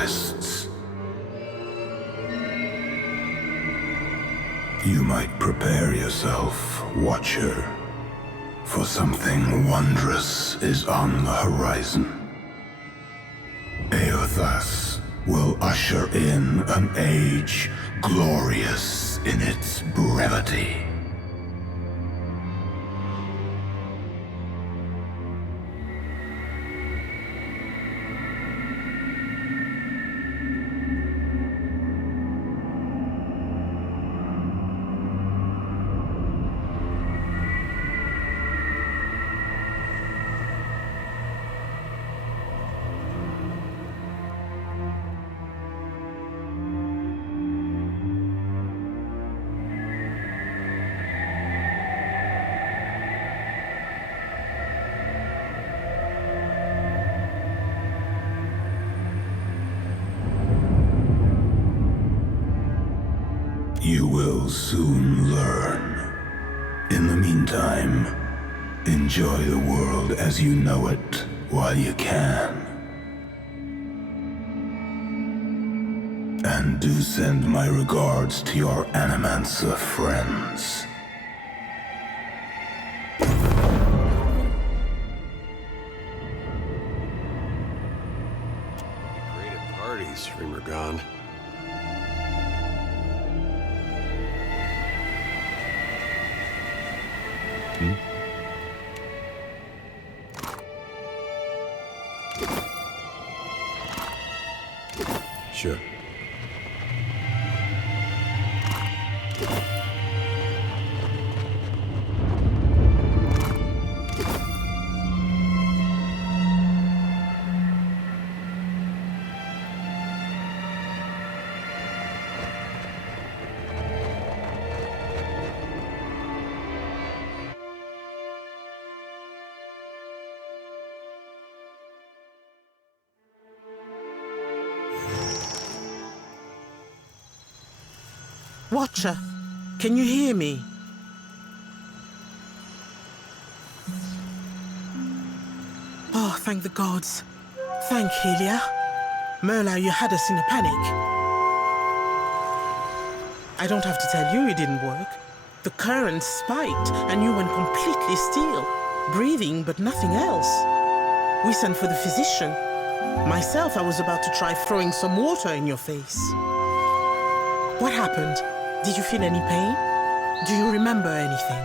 forests. You might prepare yourself, Watcher, for something wondrous is on the horizon. Eothas will usher in an age glorious in its brevity. You will soon learn. In the meantime, enjoy the world as you know it while you can. And do send my regards to your Animancer friends. Great at parties, Remergon. Sure. Watcher, can you hear me? Oh, thank the gods. Thank Helia. Merla, you had us in a panic. I don't have to tell you it didn't work. The current spiked and you went completely still, breathing but nothing else. We sent for the physician. Myself, I was about to try throwing some water in your face. What happened? Did you feel any pain? Do you remember anything?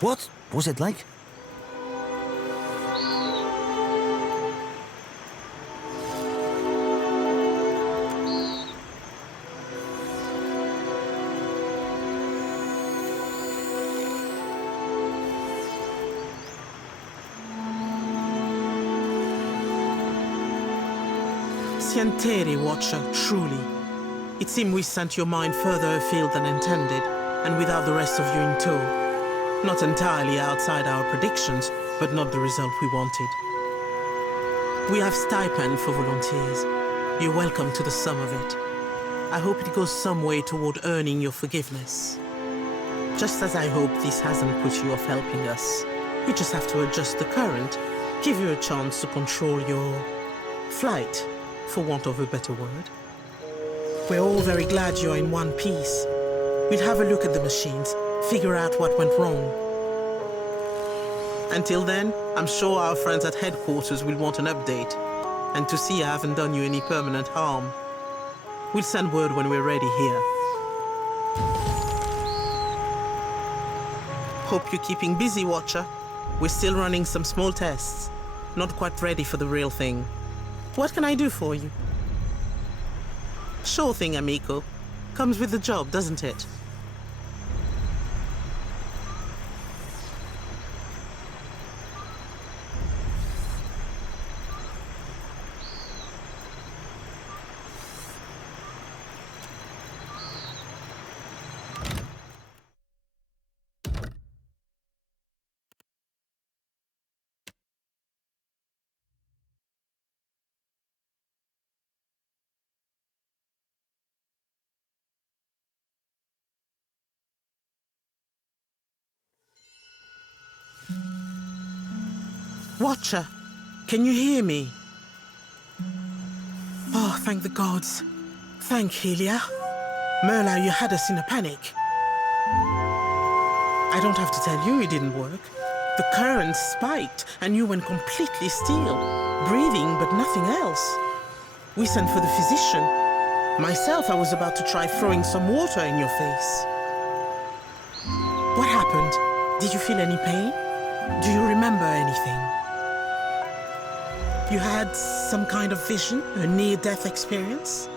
What was it like? Sientere, Watcher, truly. It seemed we sent your mind further afield than intended, and without the rest of you in tow. Not entirely outside our predictions, but not the result we wanted. We have stipend for volunteers. You're welcome to the sum of it. I hope it goes some way toward earning your forgiveness. Just as I hope this hasn't put you off helping us. We just have to adjust the current, give you a chance to control your flight, for want of a better word. We're all very glad you're in one piece. We'll have a look at the machines, figure out what went wrong. Until then, I'm sure our friends at headquarters will want an update, and to see I haven't done you any permanent harm. We'll send word when we're ready here. Hope you're keeping busy, Watcher. We're still running some small tests. Not quite ready for the real thing. What can I do for you? Sure thing, amico. Comes with the job, doesn't it? Watcher, can you hear me? Oh, thank the gods. Thank Helia. Merla, you had us in a panic. I don't have to tell you it didn't work. The current spiked and you went completely still, breathing but nothing else. We sent for the physician. Myself, I was about to try throwing some water in your face. What happened? Did you feel any pain? Do you remember anything? You had some kind of vision, a near-death experience?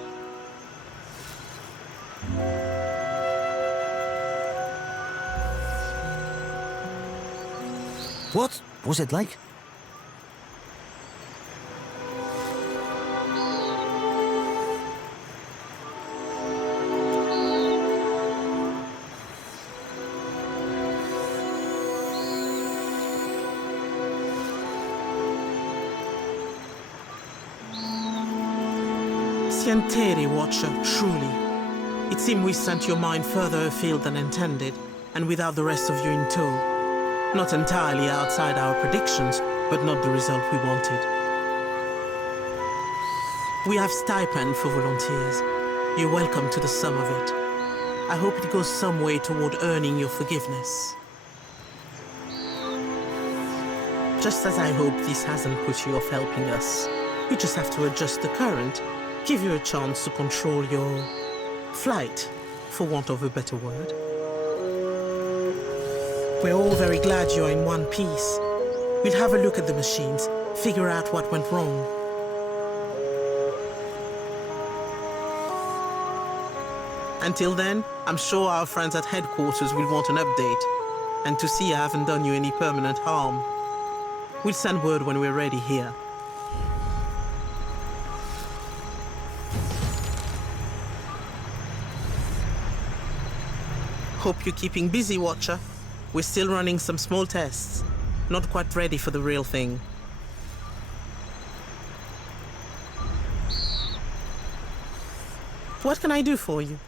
What was it like? Sientere, Watcher, truly. It seemed we sent your mind further afield than intended, and without the rest of you in tow. Not entirely outside our predictions, but not the result we wanted. We have stipend for volunteers. You're welcome to the sum of it. I hope it goes some way toward earning your forgiveness. Just as I hope this hasn't put you off helping us. We just have to adjust the current, give you a chance to control your flight, for want of a better word. We're all very glad you're in one piece. We'll have a look at the machines, figure out what went wrong. Until then, I'm sure our friends at headquarters will want an update, and to see I haven't done you any permanent harm. We'll send word when we're ready here. Hope you're keeping busy, Watcher. We're still running some small tests. Not quite ready for the real thing. What can I do for you?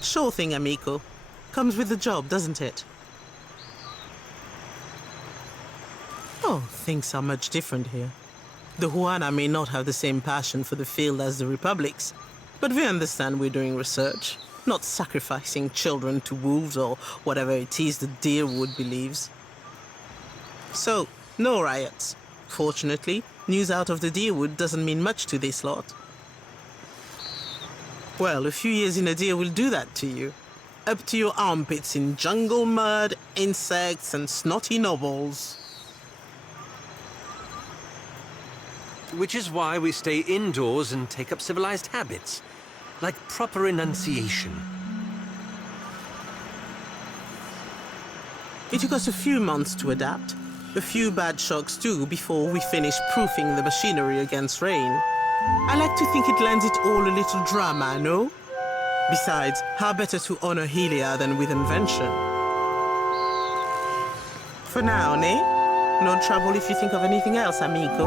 Sure thing, amico. Comes with the job, doesn't it? Oh, things are much different here. The Huana may not have the same passion for the field as the Republics, but we understand we're doing research. Not sacrificing children to wolves or whatever it is the Deerwood believes. So, no riots. Fortunately, news out of the Deerwood doesn't mean much to this lot. Well, a few years in a deer will do that to you. Up to your armpits in jungle mud, insects, and snotty nobles. Which is why we stay indoors and take up civilized habits. Like proper enunciation. It took us a few months to adapt. A few bad shocks too before we finished proofing the machinery against rain. I like to think it lends it all a little drama, no? Besides, how better to honor Helia than with invention? For now, nay? No trouble if you think of anything else, amico.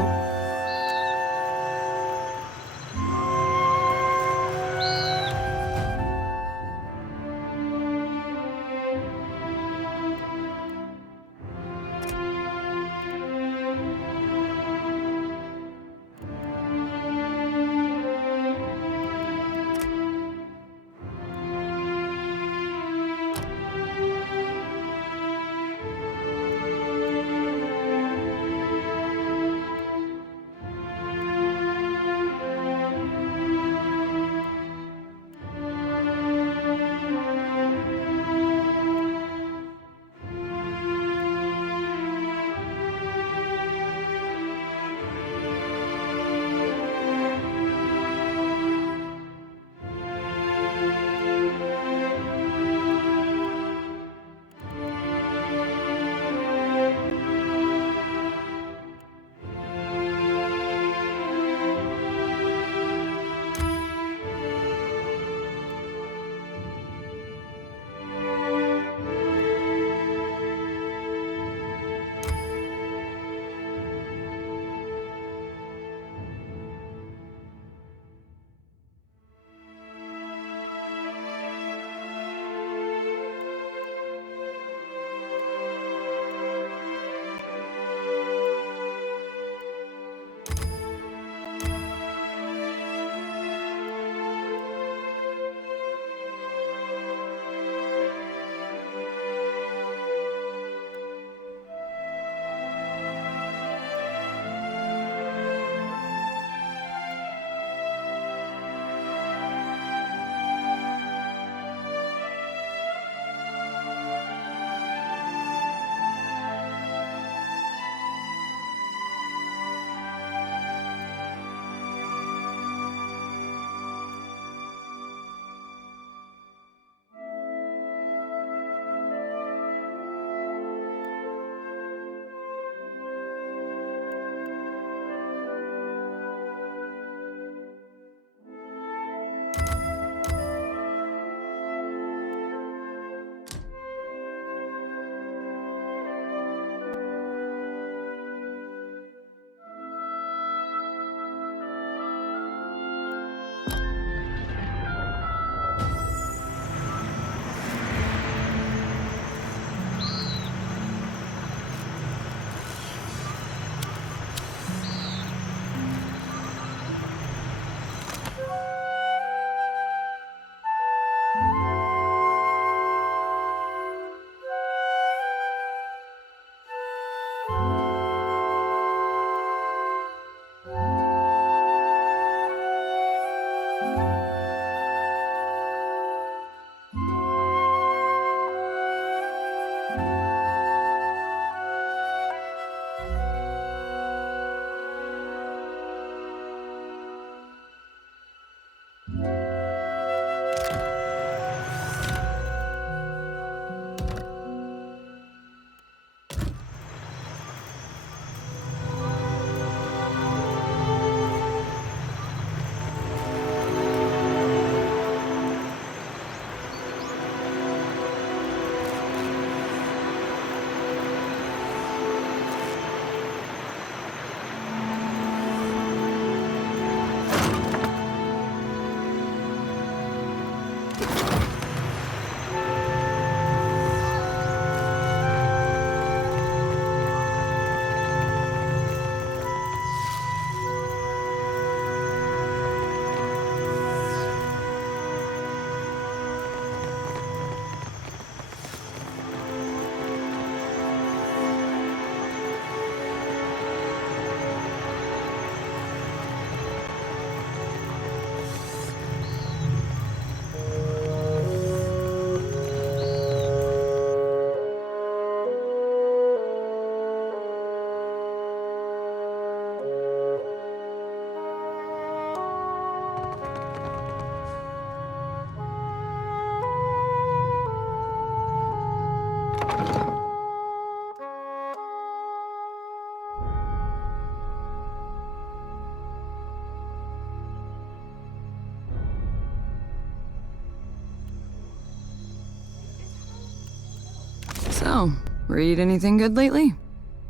So, read anything good lately?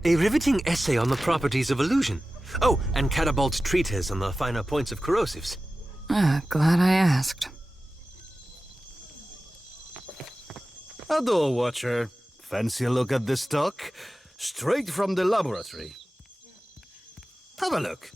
A riveting essay on the properties of illusion. Oh, and Catabolt's treatise on the finer points of corrosives. Glad I asked. Hello, Watcher. Fancy a look at this stock? Straight from the laboratory. Have a look.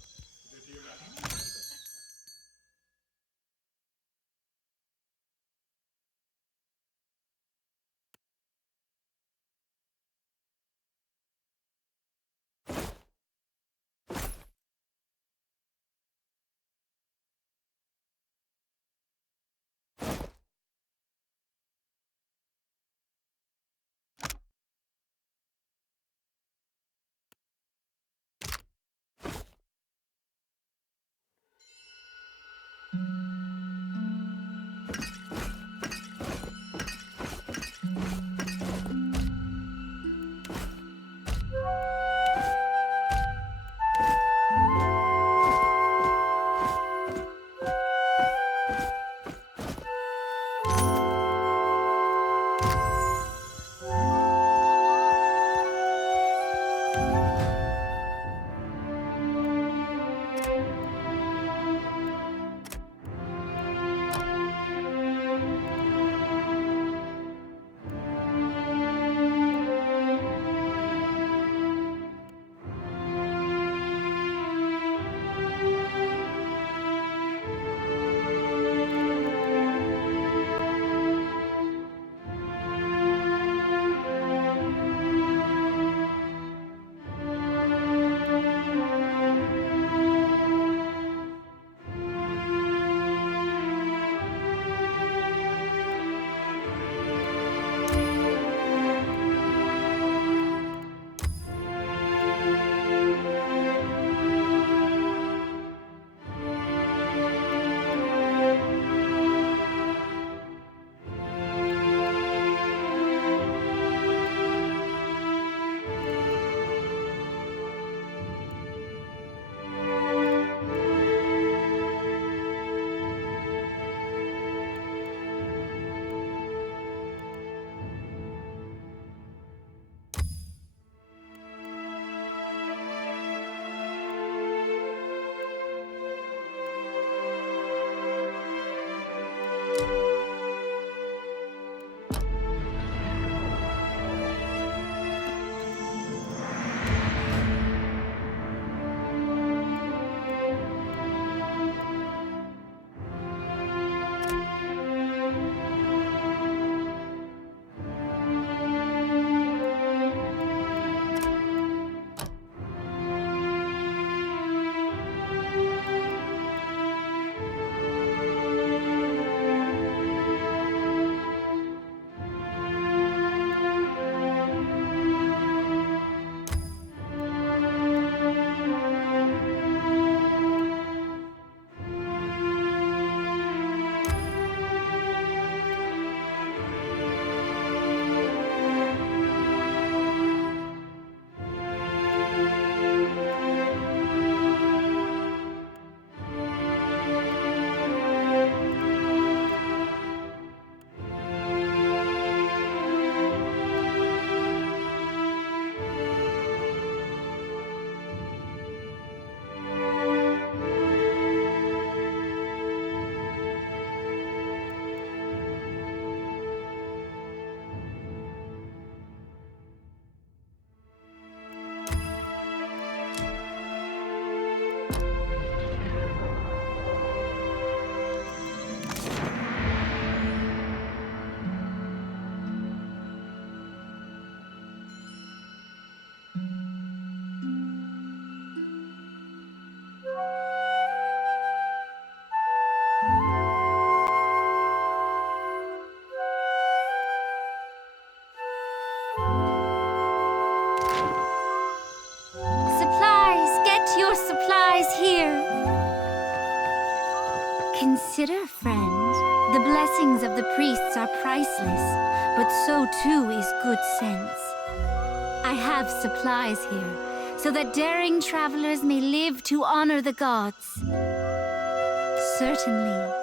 The blessings of the priests are priceless, but so too is good sense. I have supplies here, so that daring travelers may live to honor the gods. Certainly.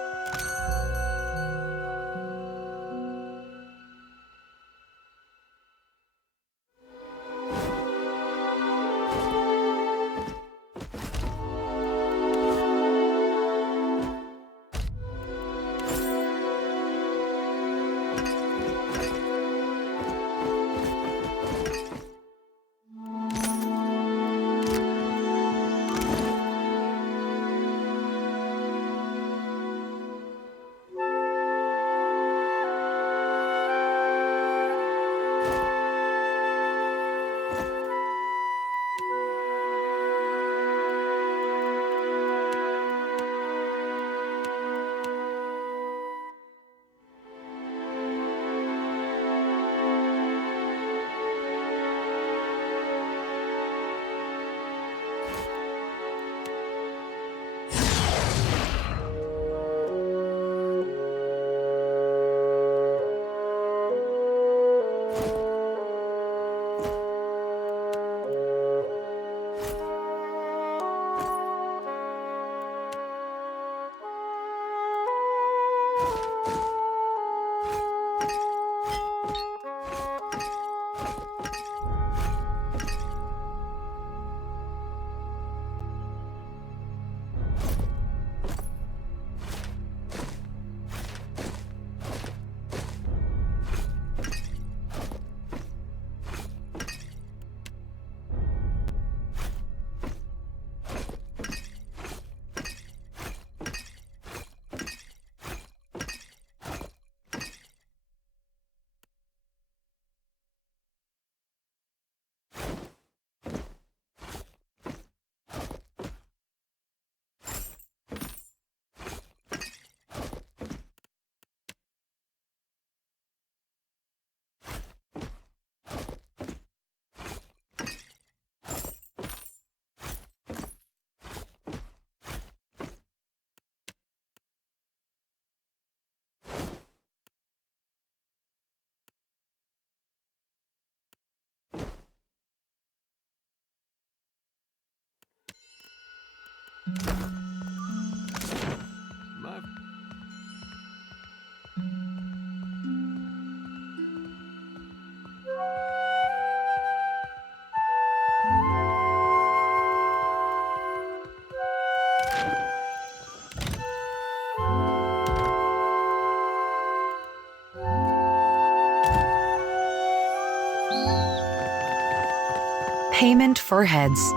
Payment for heads.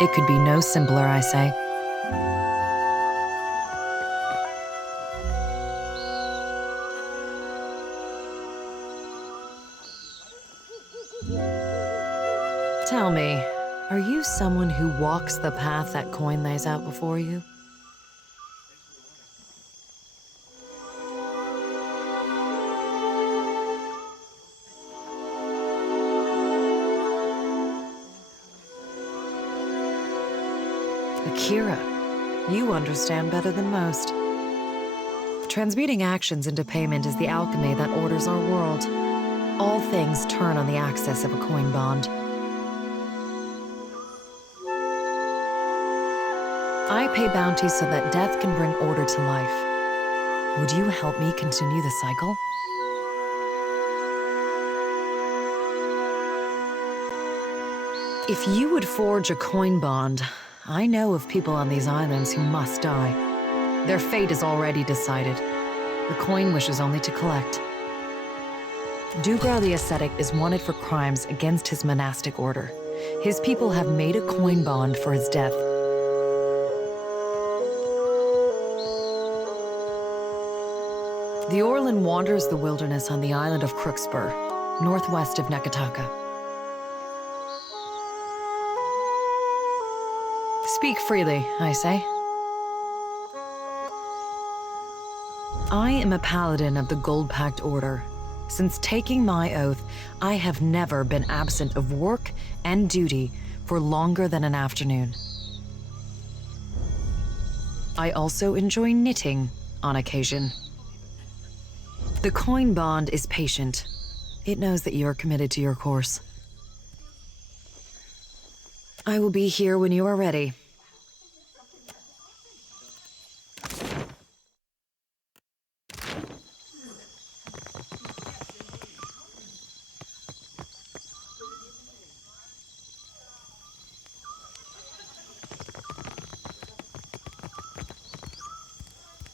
It could be no simpler, I say. Tell me, are you someone who walks the path that coin lays out before you? Akira, you understand better than most. Transmuting actions into payment is the alchemy that orders our world. All things turn on the axis of a coin bond. I pay bounties so that death can bring order to life. Would you help me continue the cycle? If you would forge a coin bond, I know of people on these islands who must die. Their fate is already decided. The coin wishes only to collect. Dugra the Ascetic is wanted for crimes against his monastic order. His people have made a coin bond for his death. The Orlan wanders the wilderness on the island of Crookspur, northwest of Neketaka. Speak freely, I say. I am a paladin of the Gold-Pact Order. Since taking my oath, I have never been absent of work and duty for longer than an afternoon. I also enjoy knitting on occasion. The coin bond is patient. It knows that you are committed to your course. I will be here when you are ready.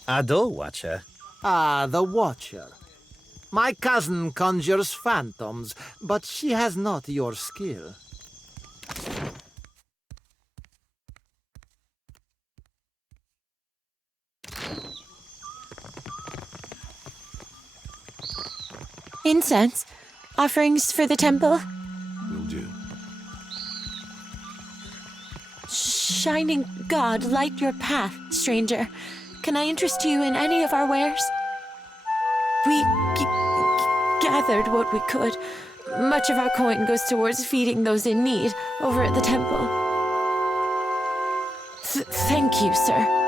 Ado, Watcher. Ah, the Watcher. My cousin conjures phantoms, but she has not your skill. Incense? Offerings for the temple? Will do. Shining God, light your path, stranger. Can I interest you in any of our wares? We gathered what we could. Much of our coin goes towards feeding those in need over at the temple. Thank you, sir.